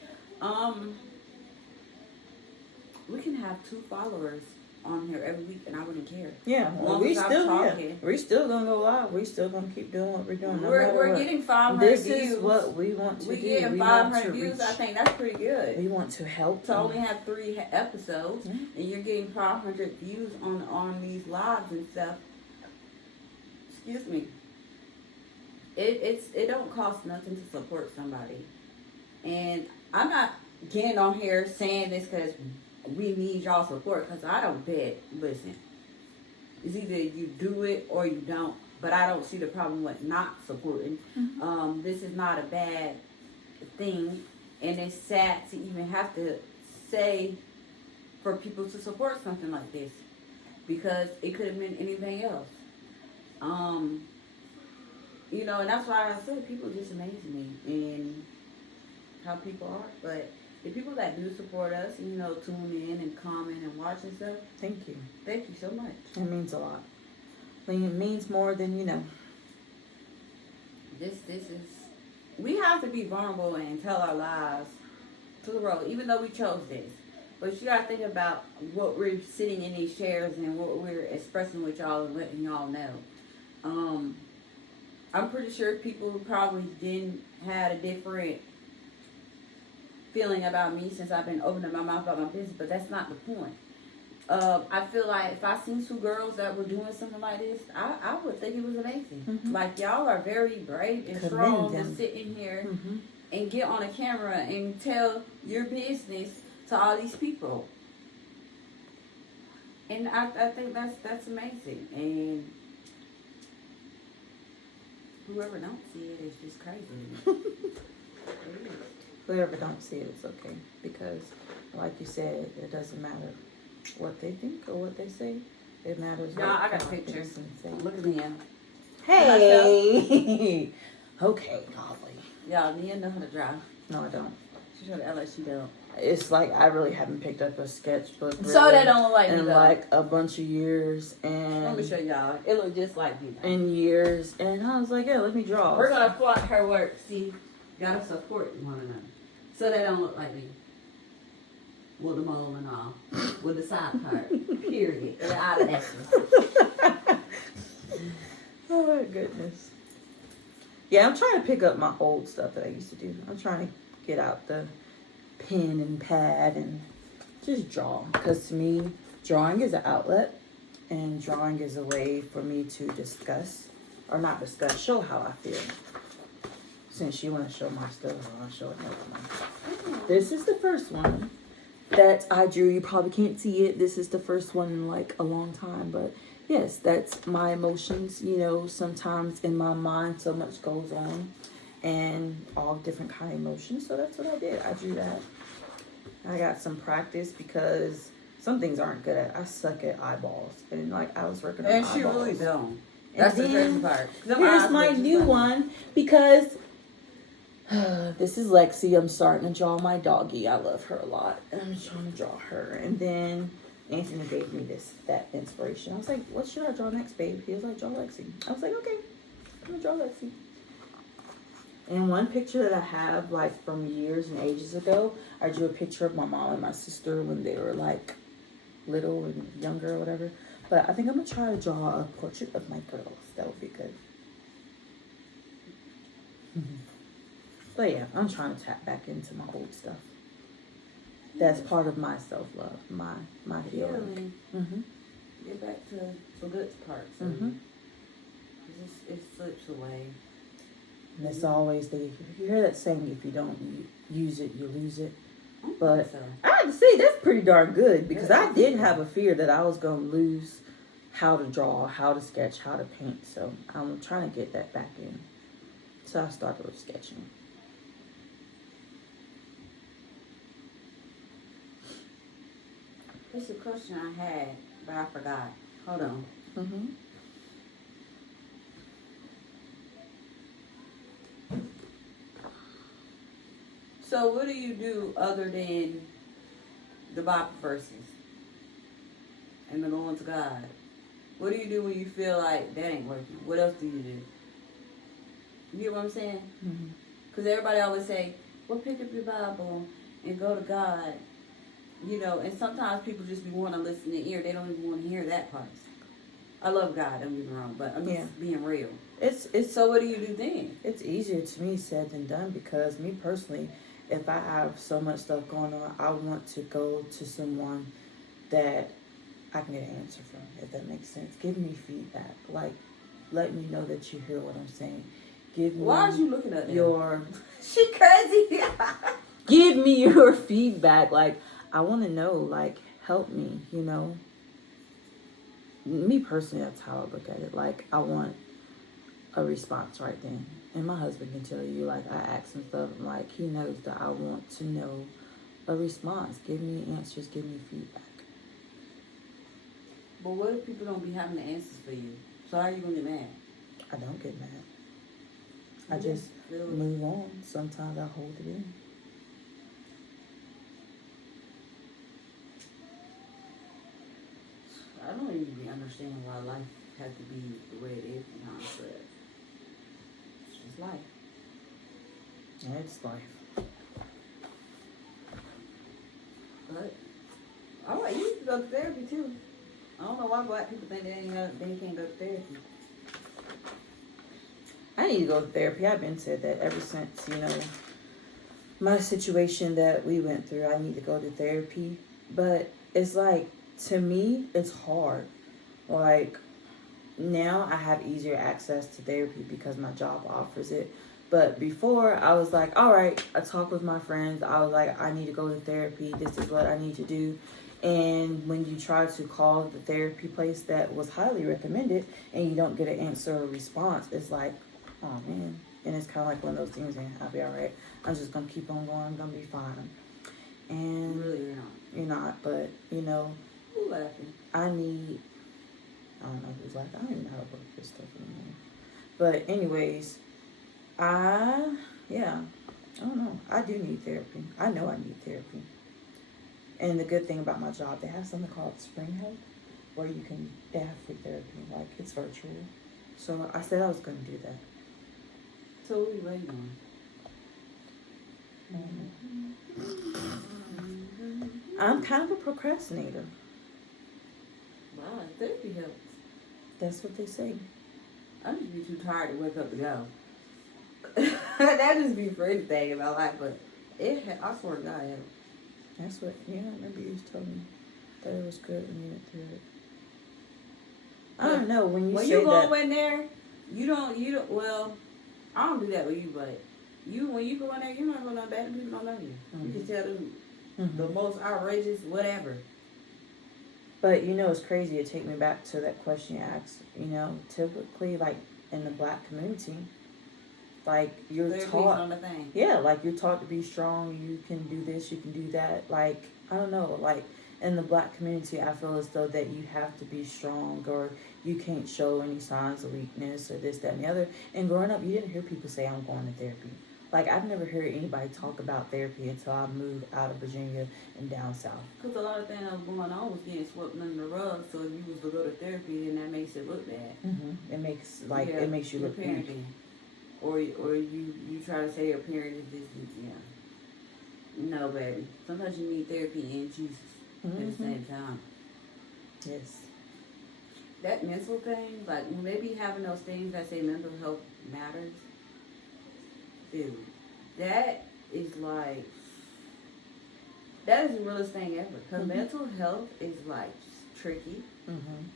We can have 2 followers on here every week and I wouldn't care. Yeah, Long we as I'm still talking. we still gonna go live. We still gonna keep doing what we're doing. No We're matter what. getting 500 This views. is what we want to We do. getting We 500 want to views. reach. I think that's pretty good. We want to help. To only have 3 episodes, Yeah. and you're getting 500 views on these lives and stuff. Excuse me. It don't cost nothing to support somebody, and I'm not getting on here saying this because we need y'all support. Because I don't bet. Listen, it's either you do it or you don't. But I don't see the problem with not supporting. Mm-hmm. This is not a bad thing. And it's sad to even have to say for people to support something like this. Because it could have been anything else. You know, and that's why I said people just amaze me and how people are. But the people that do support us, you know, tune in and comment and watch and stuff, Thank you. thank you so much. It means a lot. I mean, it means more than you know. This is, we have to be vulnerable and tell our lives to the world, even though we chose this. But you gotta think about what we're sitting in these chairs and what we're expressing with y'all and letting y'all know. I'm pretty sure people probably didn't had a different feeling about me since I've been opening my mouth about my business, but that's not the point. I feel like if I seen 2 girls that were doing something like this, I would think it was amazing. Mm-hmm. Like, y'all are very brave and Commend strong them. to sit in here Mm-hmm. and get on a camera and tell your business to all these people. And I think that's amazing. And whoever don't see it is just crazy. It is. Whoever don't see it, it's okay because, like you said, it doesn't matter what they think or what they say. It matters. Y'all, what I got God pictures. thinks and says. Look at Nia. Hey. Okay, golly. Y'all, Nia know how to draw. No, I don't. She showed Ella she don't. It's like I really haven't picked up a sketchbook really So that don't look like me in though. like a bunch of years Let me show and y'all. It look just like me. years, and I was like, yeah, let me draw. We're gonna plot her work. See, gotta support one another. So they don't look like me. With the mole and all. With the side part. Period. And the eyelashes. Oh my goodness. Yeah, I'm trying to pick up my old stuff that I used to do. I'm trying to get out the pen and pad and just draw. Because to me, drawing is an outlet. And drawing is a way for me to discuss. Or not discuss, show how I feel. Since you want to show my stuff, I'll show another one. This is the first one that I drew. You probably can't see it. This is the first one in like a long time. But yes, that's my emotions. You know, sometimes in my mind so much goes on. And all different kind of emotions. So that's what I did. I drew that. I got some practice because some things aren't good at. I suck at eyeballs. And like I was working on And eyeballs. she really don't. That's the And crazy then part. Here's my new one because this is Lexi. I'm starting to draw my doggy. I love her a lot. And I'm trying to draw her. And then Anthony gave me that inspiration. I was like, what should I draw next, babe? He was like, draw Lexi. I was like, okay, I'm gonna draw Lexi. And one picture that I have, like from years and ages ago, I drew a picture of my mom and my sister when they were like little and younger or whatever. But I think I'm gonna try to draw a portrait of my girls. That would be good. But yeah, I'm trying to tap back into my old stuff. That's part of my self-love, my healing. Healing. Get back to the good parts. It slips away. And it's always you hear that saying, if you don't use it, you lose it. But I have to say, that's pretty darn good because I did have a fear that I was going to lose how to draw, how to sketch, how to paint. So I'm trying to get that back in. So I started with sketching. It's a question I had, but I forgot. Hold on. So what do you do other than the Bible verses and the going to God? What do you do when you feel like that ain't working? What else do you do? You get what I'm saying? Because everybody always say, well, pick up your Bible and go to God. You know, and sometimes people just be wanting to listen to ear. They don't even want to hear that part. I love God, don't get me wrong, but I'm just being real. It's So what do you do then? It's easier to me said than done, because me personally, if I have so much stuff going on, I want to go to someone that I can get an answer from, if that makes sense. Give me feedback. Like, let me know that you hear what I'm saying. Give me Why are you looking at your she crazy. give me your feedback. Like, I want to know, like, help me, you know. Me personally, that's how I look at it. Like, I want a response right then. And my husband can tell you, like, I ask him stuff, and like, he knows that I want to know a response. Give me answers, give me feedback. But what if people don't be having the answers for you? So how are you gonna get mad? I don't get mad. I just move on. Sometimes I hold it in. I don't even understand why life has to be the way it is sometimes, but it's just life. Yeah, it's life. But all right, you need to go to therapy too. I don't know why black people think they can't go to therapy. I need to go to therapy. I've been said that ever since, you know, my situation that we went through. I need to go to therapy. But it's like, to me, it's hard. Like, now I have easier access to therapy because my job offers it. But before, I was like, all right, I talked with my friends. I was like, I need to go to therapy. This is what I need to do. And when you try to call the therapy place that was highly recommended and you don't get an answer or response, it's like, oh man. And it's kind of like one of those things, and I'll be all right. I'm just going to keep on going. I'm going to be fine. And Really, you're not. You're not, but, you know. Who laughing? I don't know who's laughing. I don't even know how to work this stuff anymore. But anyways, I don't know. I do need therapy. I know I need therapy. And the good thing about my job, they have something called Spring Health, where they have free therapy. Like, it's virtual. So I said I was going to do that. So what are you waiting on? I'm kind of a procrastinator. Wow, therapy helps. That's what they say. I just be too tired to wake up to go. That just be for anything in my life, but I swear to God, it helps. That's what, I remember you told me that it was good when you went through it. I don't know, when you go in there, you don't, well, I don't do that with you, but when you go in there, you're not going to know bad and people don't know you. Mm-hmm. You can tell them the most outrageous whatever. But, it's crazy. It take me back to that question you asked. Typically, like, in the black community, like, you're taught, on the thing. Yeah, like, you're taught to be strong. You can do this, you can do that. Like, I don't know, like, in the black community, I feel as though that you have to be strong, or you can't show any signs of weakness, or this, that, and the other. And growing up, you didn't hear people say, I'm going to therapy. Like, I've never heard anybody talk about therapy until I moved out of Virginia and down south. Because a lot of things that was going on was getting swept under the rug, so if you was to go to therapy, then that makes it look bad. Mm-hmm. It makes you look weak. Or you try to say your parent is this, No, baby. Sometimes you need therapy and Jesus at the same time. Yes. That mental thing, like, when they be having those things that say mental health matters, dude, that is like, that is the realest thing ever. Because mental health is like tricky. Mm-hmm.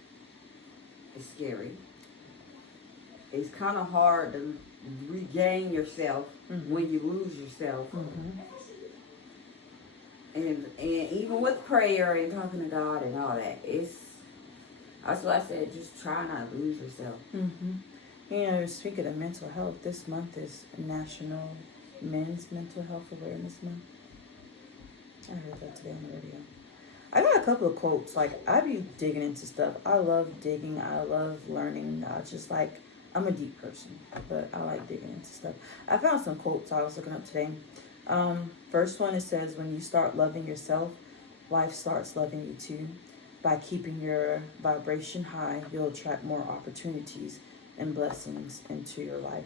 It's scary. It's kind of hard to regain yourself when you lose yourself. Mm-hmm. And even with prayer and talking to God and all that, that's why I said, just try not to lose yourself. Mm-hmm. Speaking of mental health, this month is National Men's Mental Health Awareness Month. I heard that today on the radio. I got a couple of quotes. Like, I be digging into stuff. I love digging. I love learning. I'm a deep person, but I like digging into stuff. I found some quotes I was looking up today. First one, it says, when you start loving yourself, life starts loving you too. By keeping your vibration high, you'll attract more opportunities and blessings into your life.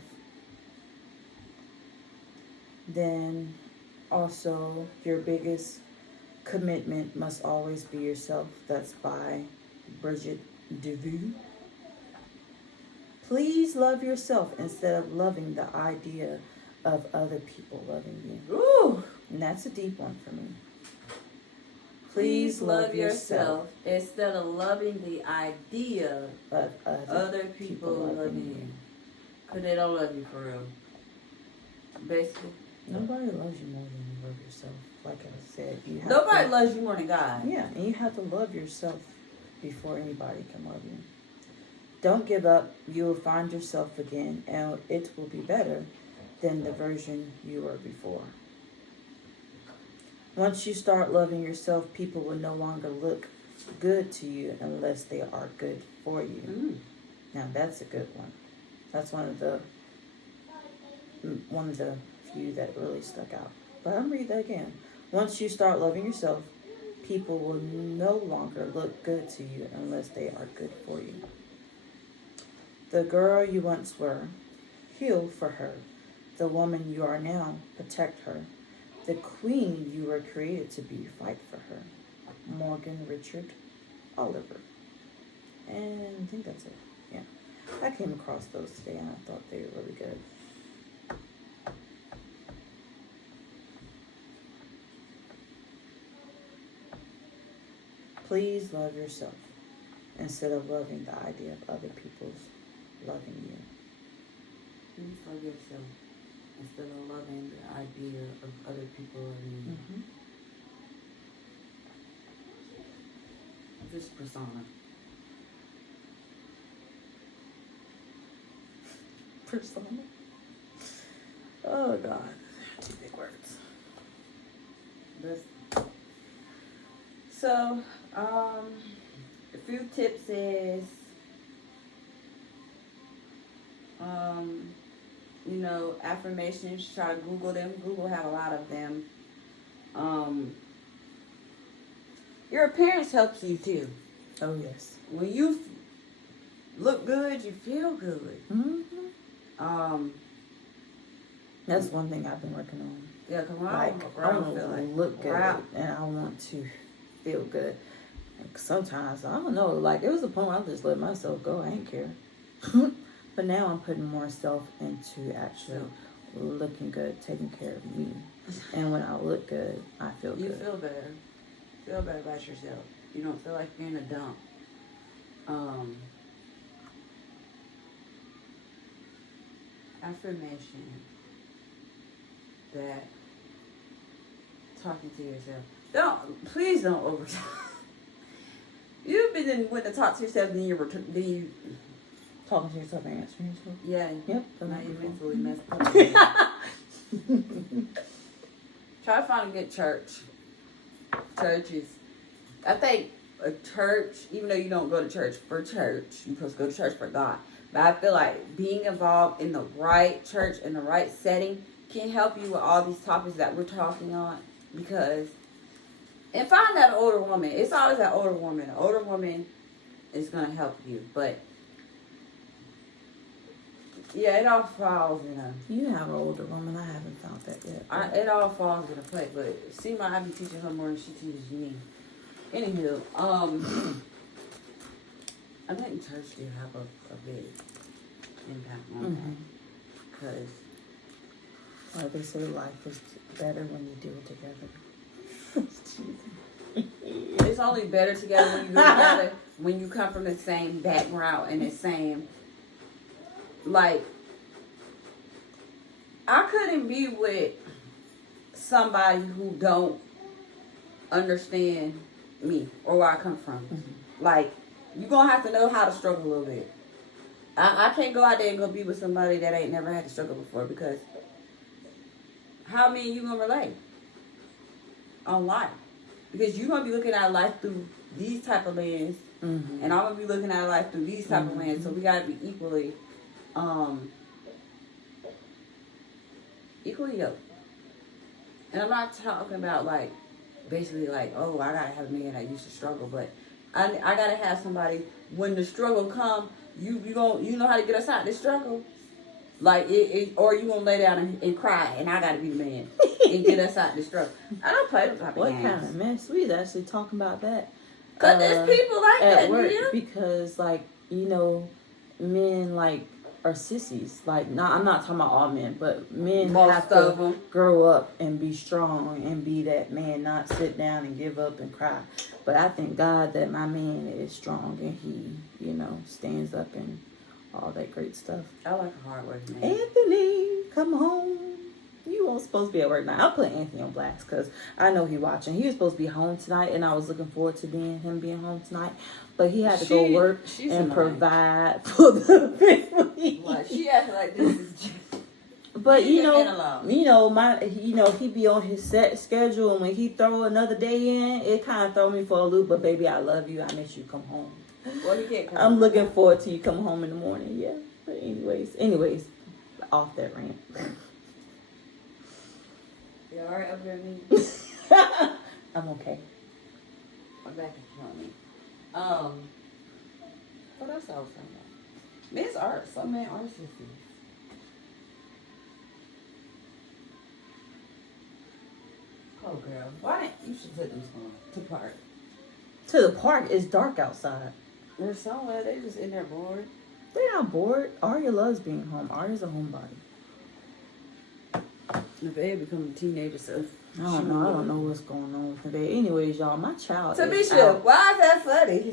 Then also, your biggest commitment must always be yourself. That's by Bridget DeVue. Please love yourself instead of loving the idea of other people loving you. Ooh. And that's a deep one for me. Please love yourself instead of loving the idea of other people loving you. Because they don't love you for real. Basically. Nobody loves you more than you love yourself. Like I said, you have Nobody loves you more than God. Yeah, and you have to love yourself before anybody can love you. Don't give up. You will find yourself again, and it will be better than the version you were before. Once you start loving yourself, people will no longer look good to you unless they are good for you. Mm. Now that's a good one. That's one of the few that really stuck out. But I'm read that again. Once you start loving yourself, people will no longer look good to you unless they are good for you. The girl you once were, heal for her. The woman you are now, protect her. The queen you were created to be, fight for her. Morgan Richard Oliver. And I think that's it. Yeah. I came across those today and I thought they were really good. Please love yourself instead of loving the idea of other people's loving you. Please love yourself instead of loving the idea of other people loving you. Mm-hmm. Just persona. Persona? Oh, God. Two big words. So, a few tips is, affirmations. Try to Google them. Google have a lot of them. Your appearance helps you too. Oh, yes. When you look good, you feel good. Mm-hmm. That's one thing I've been working on. Yeah, because when I want to look good crap. and I want to feel good. Like sometimes, I don't know, like there was a point where I just let myself go. I didn't care. But now I'm putting more self into actually looking good, taking care of me. And when I look good, I feel good. You feel better. Feel better about yourself. You don't feel like you're in a dump. Affirmation that talking to yourself. Please don't overtalk. You've been when to talk to yourself, then you Talking to yourself and answering yourself? Yeah. Yep. Now you mentally messed up. Try to find a good church. Churches. I think a church, even though you don't go to church for church, you're supposed to go to church for God. But I feel like being involved in the right church, in the right setting, can help you with all these topics that we're talking on. Because, and find that older woman. It's always that older woman. An older woman is going to help you. But, yeah, it all falls in a... You have an older woman. I haven't found that yet. It all falls in a plate. But see, I be teaching her more than she teaches me. Anywho, I think church do have a big impact on that. Because... Like they say, life is better when you do it together. It's only better together when you do it together, when you come from the same background and the same, like, I couldn't be with somebody who don't understand me or where I come from. Mm-hmm. Like, you're going to have to know how to struggle a little bit. I can't go out there and go be with somebody that ain't never had to struggle before, because how many you gonna relate on life? Because you're gonna be looking at life through these type of lens, and I'm gonna be looking at life through these type of lens. So we gotta be equally yoked. And I'm not talking about like basically like, oh, I gotta have a man that used to struggle, but I gotta have somebody when the struggle come, you know how to get us out of this struggle. Like or you gonna lay down and cry, and I gotta be the man and get us out of this struggle. I don't play with What kind of mess? We was actually talking about that. Cause there's people like at that, work, you? because like, you know, men like are sissies. Like, I'm not talking about all men, but men Most have of to them. grow up and be strong and be that man, not sit down and give up and cry. But I thank God that my man is strong and he, you know, stands up and all that great stuff. I like a hard working man. Anthony, come home. You weren't supposed to be at work now. I'll put Anthony on blast because I know he's watching. He was supposed to be home tonight, and I was looking forward to him being home tonight. But he had to go work and provide for the family. Like, she acting like this is just... But he be on his set schedule, and when he throw another day in, it kind of throw me for a loop. But baby, I love you. I miss you. Come home. Well, he can't come I'm home. looking forward to you come home in the morning. Yeah. But anyways, off that rant. You alright up there, me? I'm okay. My back is killing me. What else I was talking about? Men's art. Some men are sissies. Oh, girl. Why didn't you should take them to park? To the park. It's dark outside. They're somewhere. They just in there bored. They're not bored. Arya loves being home. Arya's a homebody. If they become a teenager, so... I don't know what's going on with her. Anyways, y'all, my child is Tamisha, out. why is that funny?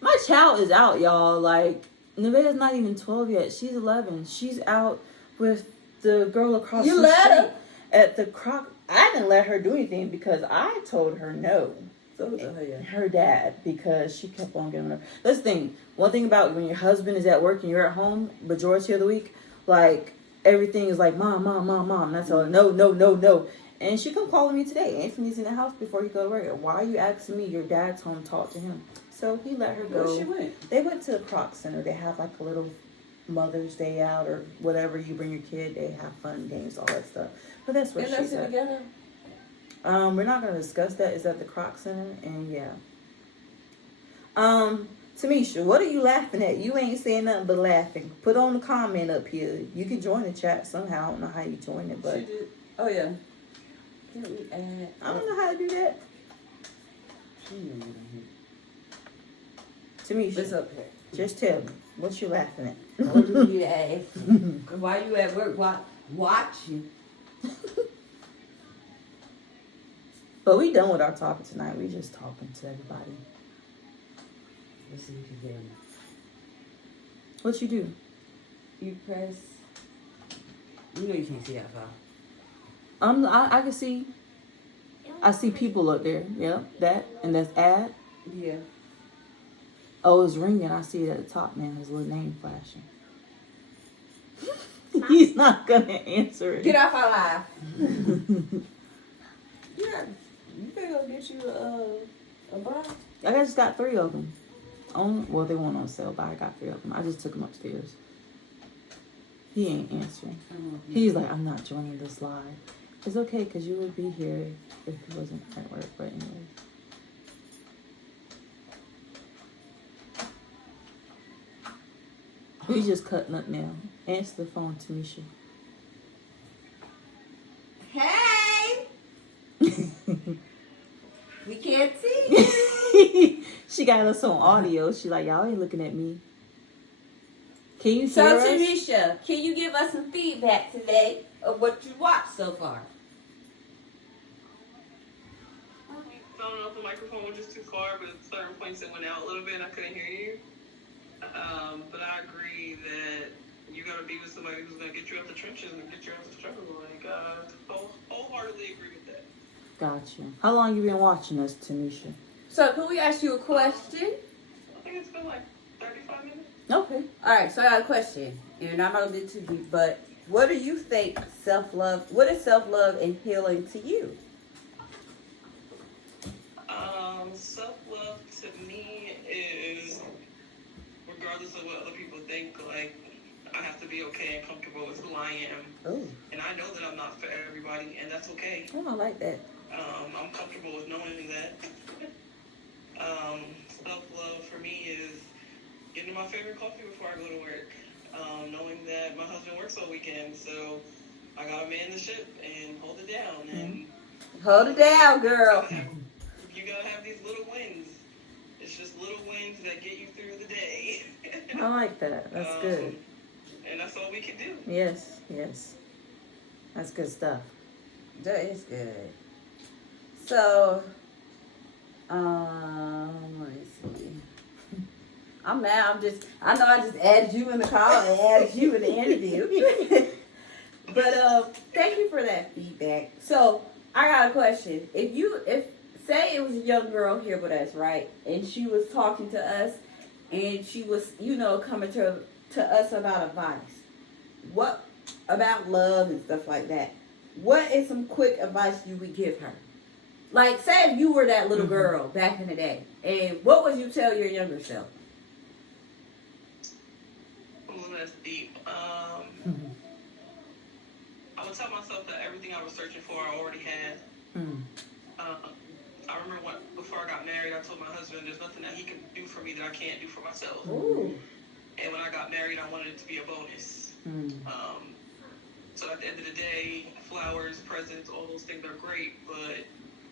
My child is out, y'all. Like, Nevaeh's not even 12 yet. She's 11. She's out with the girl across the street. Her? At the croc. I didn't let her do anything because I told her no. Her dad, because she kept on giving her. This thing, one thing about when your husband is at work and you're at home majority of the week, like everything is like mom. And I tell her no. And she come calling me today. Anthony's in the house before he go to work. Why are you asking me? Your dad's home. Talk to him. So he let her go. Where she went? They went to the Croc Center. They have like a little Mother's Day out or whatever. You bring your kid. They have fun games, all that stuff. But that's where she's at. Together? We're not going to discuss that. It's at the Croc Center, and yeah. Tamisha, what are you laughing at? You ain't saying nothing but laughing. Put on the comment up here. You can join the chat somehow. I don't know how you join it, but... She did. Oh, yeah. Can we add... I don't know how to do that. Tamisha, It's up here. just tell me. What you laughing at? What do you ask? Why you at work watching? But we done with our topic tonight. We just talking to everybody. Listen to them. What you do? You press... You know you can't see that far. I can see. I see people up there. Yep, that. And that's ad. Yeah. Oh, it's ringing. I see it at the top now. His little name flashing. He's not going to answer it. Get off our live. Yeah. You better go get you a bra. I just got 3 of them. Well, they weren't on sale, but I got 3 of them. I just took them upstairs. He ain't answering. He's like, I'm not joining this live. It's okay, because you would be here if it wasn't at work. But anyway. We just cutting up now. Answer the phone, Tamisha. Hey! We can't see. She got us on audio. She like, y'all ain't looking at me. Can you hear So, us? Tamisha, can you give us some feedback today of what you watched so far? I don't know if the microphone was just too far, but at certain points it went out a little bit and I couldn't hear you. But I agree that you got to be with somebody who's going to get you out the trenches and get you out the struggle. Like, wholeheartedly agree with that. Gotcha. How long you been watching us, Tamisha? So, can we ask you a question? I think it's been like 35 minutes. Okay. Alright, so I got a question. And I'm not going to get too deep, but what do you think self-love, what is self-love and healing to you? Self-love to me is, regardless of what other people think, like, I have to be okay and comfortable with who I am. Oh, And I know that I'm not for everybody, and that's okay. I like that. I'm comfortable with knowing that. Self-love for me is getting my favorite coffee before I go to work. Knowing that my husband works all weekend, so I gotta man the ship and hold it down. And Hold it down, girl. you gotta have these little wins. It's just little wins that get you through the day. I like that. That's good. And that's all we can do. Yes, yes. That's good stuff. That is good. So, let me see. I'm mad. I know I just added you in the call and added you in the interview. But thank you for that feedback. So, I got a question. If say it was a young girl here with us, right? And she was talking to us and she was, coming to us about advice. What about love and stuff like that? What is some quick advice you would give her? Like, say if you were that little girl back in the day, and what would you tell your younger self? Oh, that's deep. I would tell myself that everything I was searching for, I already had. I remember before I got married, I told my husband there's nothing that he can do for me that I can't do for myself. Ooh. And when I got married, I wanted it to be a bonus. So at the end of the day, flowers, presents, all those things are great, but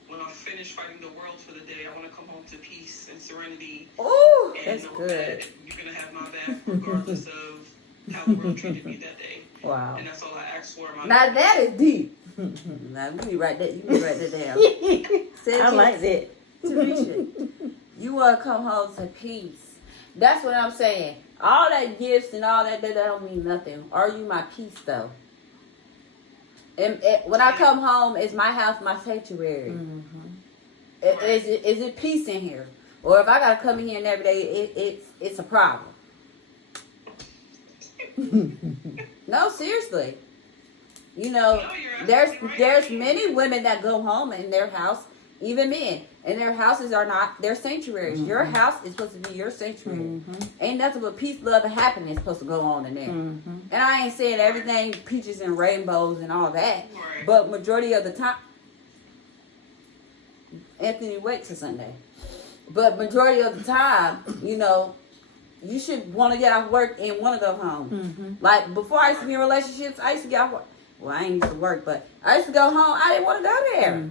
when I finish fighting the world for the day, I want to come home to peace and serenity. Ooh, And that's know good. that you're going to have my back regardless of how the world treated me that day. Wow. And that's all I asked for. Now that is deep. Now you can write that. You can write that down. I like that. Tarisha, you want to come home to peace. That's what I'm saying. All that gifts and all that don't mean nothing. Are you my peace though? And when I come home, is my house my sanctuary? Is it peace in here? Or if I gotta come in here and every day, it's a problem. No, seriously. There's many women that go home in their house, even men, and their houses are not their sanctuaries. Your house is supposed to be your sanctuary. Ain't nothing but peace, love, and happiness supposed to go on in there. And I ain't saying everything peaches and rainbows and all that, but majority of the time, Anthony waits till Sunday. But majority of the time, you should want to get off work and want to go home. Like before I used to be in relationships, I used to get off work. Well, I ain't used to work, but I used to go home. I didn't want to go there.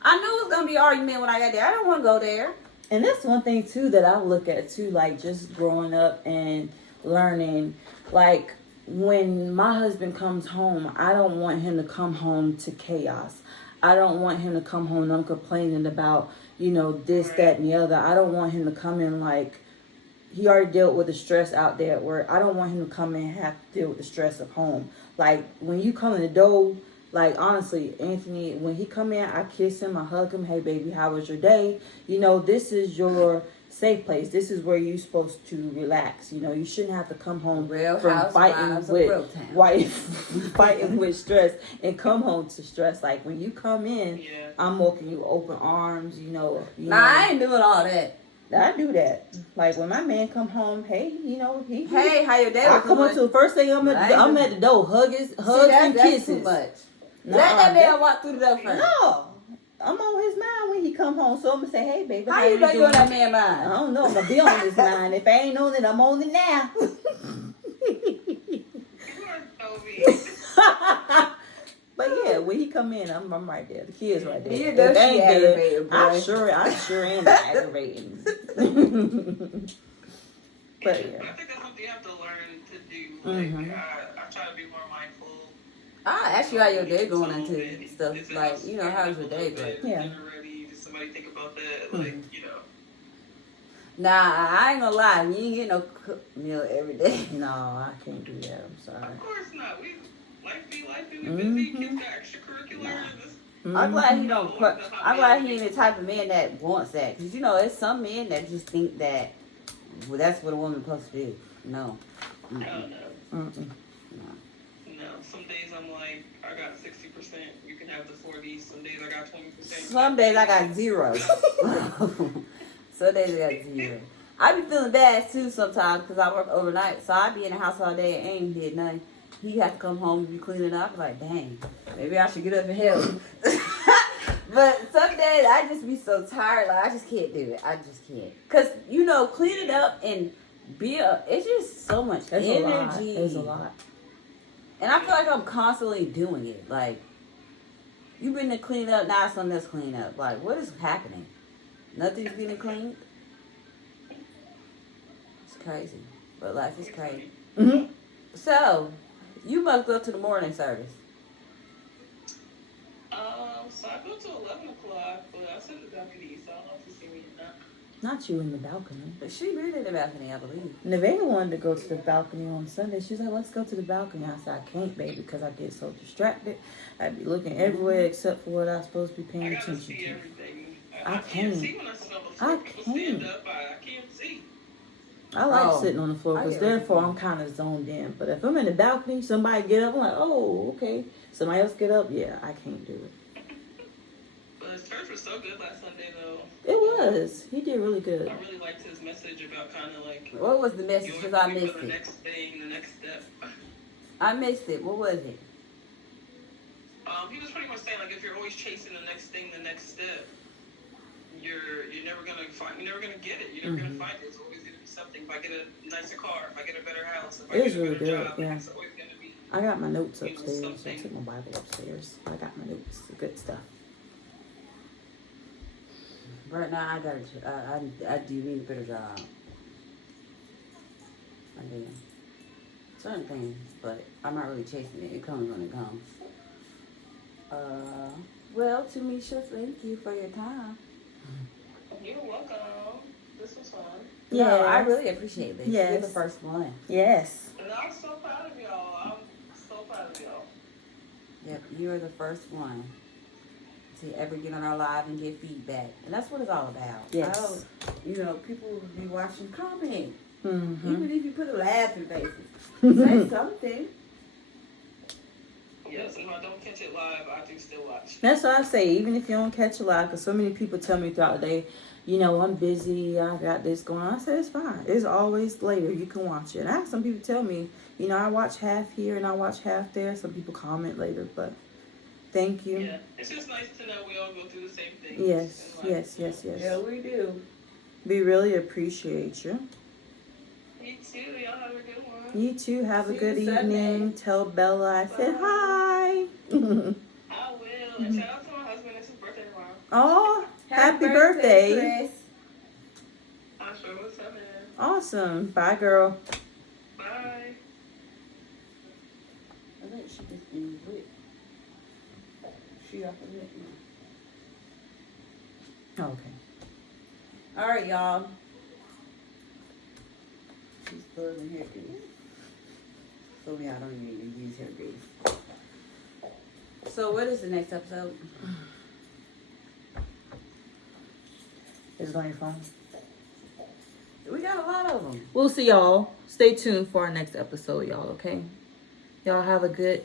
I knew it was going to be an argument when I got there. I didn't want to go there. And that's one thing, too, that I look at, too, like just growing up and learning. Like when my husband comes home, I don't want him to come home to chaos. I don't want him to come home and I'm complaining about, this, that, and the other. I don't want him to come in like he already dealt with the stress out there at work. I don't want him to come in and have to deal with the stress of home. Like when you come in the door, like honestly, Anthony, when he come in, I kiss him, I hug him. Hey baby, how was your day? This is your safe place. This is where you're supposed to relax. You shouldn't have to come home from fighting with stress and come home to stress. Like when you come in, I'm welcoming you with open arms. Nah, I ain't doing all that. I do that. Like when my man come home, hey, hey, how your day? I come up to the first thing I'm at the door, hugs and kisses. Too much. Let that man walk through the door first. No, I'm on his mind when he come home, so I'm gonna say, hey, baby. How you know you on that man mind? I don't know. I'm gonna be on his mind. If I ain't on it, I'm on it now. But yeah, when he come in, I'm right there. The kids right there. You know she aggravated, boy. I sure am aggravating. But yeah. I think that's something you have to learn to do. Like, I try to be more mindful. I'll ask you how your day going into stuff. Like, how's your day going? Yeah. Did somebody think about that? Like, Nah, I ain't gonna lie. You ain't get no cooked meal every day. No, I can't do that. I'm sorry. Of course not. Life be busy. Kids got extracurriculars. I'm glad he don't. I'm glad he ain't the type of man that wants that. Cause it's some men that just think that, well, that's what a woman's supposed to do. No. No. No. Some days I'm like, I got 60%. You can have the 40s. Some days I got 20%. Some days I got 0. Some days I got 0. I be feeling bad too sometimes because I work overnight, so I be in the house all day and ain't did nothing. He have to come home and be cleaning up. I'm like, dang, maybe I should get up and help. But some days I just be so tired, like I just can't do it. I just can't. Cause cleaning up and it's just so much energy. It's a lot. And I feel like I'm constantly doing it. Like, you've been to clean up, now something that's clean up. Like, what is happening? Nothing's getting cleaned? It's crazy. But life is crazy. Mm-hmm. So, you must go to the morning service. So I go to 11 o'clock, but I sit in the balcony, so I don't know if you see me or not. Not you in the balcony. But she been in the balcony, I believe. Nevada wanted to go to the balcony on Sunday. She's like, let's go to the balcony. I said, I can't, baby, because I get so distracted. I'd be looking everywhere except for what I'm supposed to be paying I gotta attention see to. everything. I can't can't. see when I sit on the floor. I People can't. stand up, I can't see. I like sitting on the floor I because get what you're therefore saying. I'm kind of zoned in. But if I'm in the balcony, somebody get up, I'm like, oh, okay. Somebody else get up, yeah, I can't do it. But church was so good last Sunday, though. It was. He did really good. I really liked his message about kind of like What was the message? going Because I for missed the it. next thing, the next step. I missed it. What was it? He was pretty much saying like if you're always chasing the next thing, the next step, you're never gonna get it. You're never gonna find it. It's always gonna be something. If I get a nicer car, if I get a better house, if I It get was a really better good, job, yeah. it's always gonna be. I got my notes You know, upstairs. I something. took my Bible upstairs. I got my notes. The good stuff. Right now, I do need a better job. I do. Certain things, but I'm not really chasing it. It comes when it comes. Well, Tamisha, thank you for your time. You're welcome. This was fun. No, I Yes. really appreciate this. You're Yes. the first one. Yes. And I'm so proud of y'all. I'm so proud of y'all. Yep, you're the first one to ever get on our live and get feedback. And that's what it's all about. Yes. People will be watching, comment. Mm-hmm. Even if you put a laughing faces. Say something. Yes, and if I don't catch it live, I do still watch. That's what I say. Even if you don't catch a lot, because so many people tell me throughout the day, I'm busy. I got this going on. I said, it's fine. It's always later. You can watch it. And I have some people tell me, I watch half here and I watch half there. Some people comment later, but thank you. Yeah, it's just nice to know we all go through the same thing. Yes, yes. Yeah, we do. We really appreciate you. Me too. Y'all have a good one. You too. Have a See good you Sunday. evening. Tell Bella I said Bye. hi. I will. And shout out to my husband. It's his birthday tomorrow. Oh, happy birthday. Chris. I'm sure what's happening. Awesome. Bye, girl. Bye. I think she just been lit. She off the lit now. Okay. All right, y'all. She's buzzing hair grease. So yeah, I don't even need to use hair grease. So what is the next episode? Is it on your phone? We got a lot of them. We'll see y'all. Stay tuned for our next episode, y'all, okay? Y'all have a good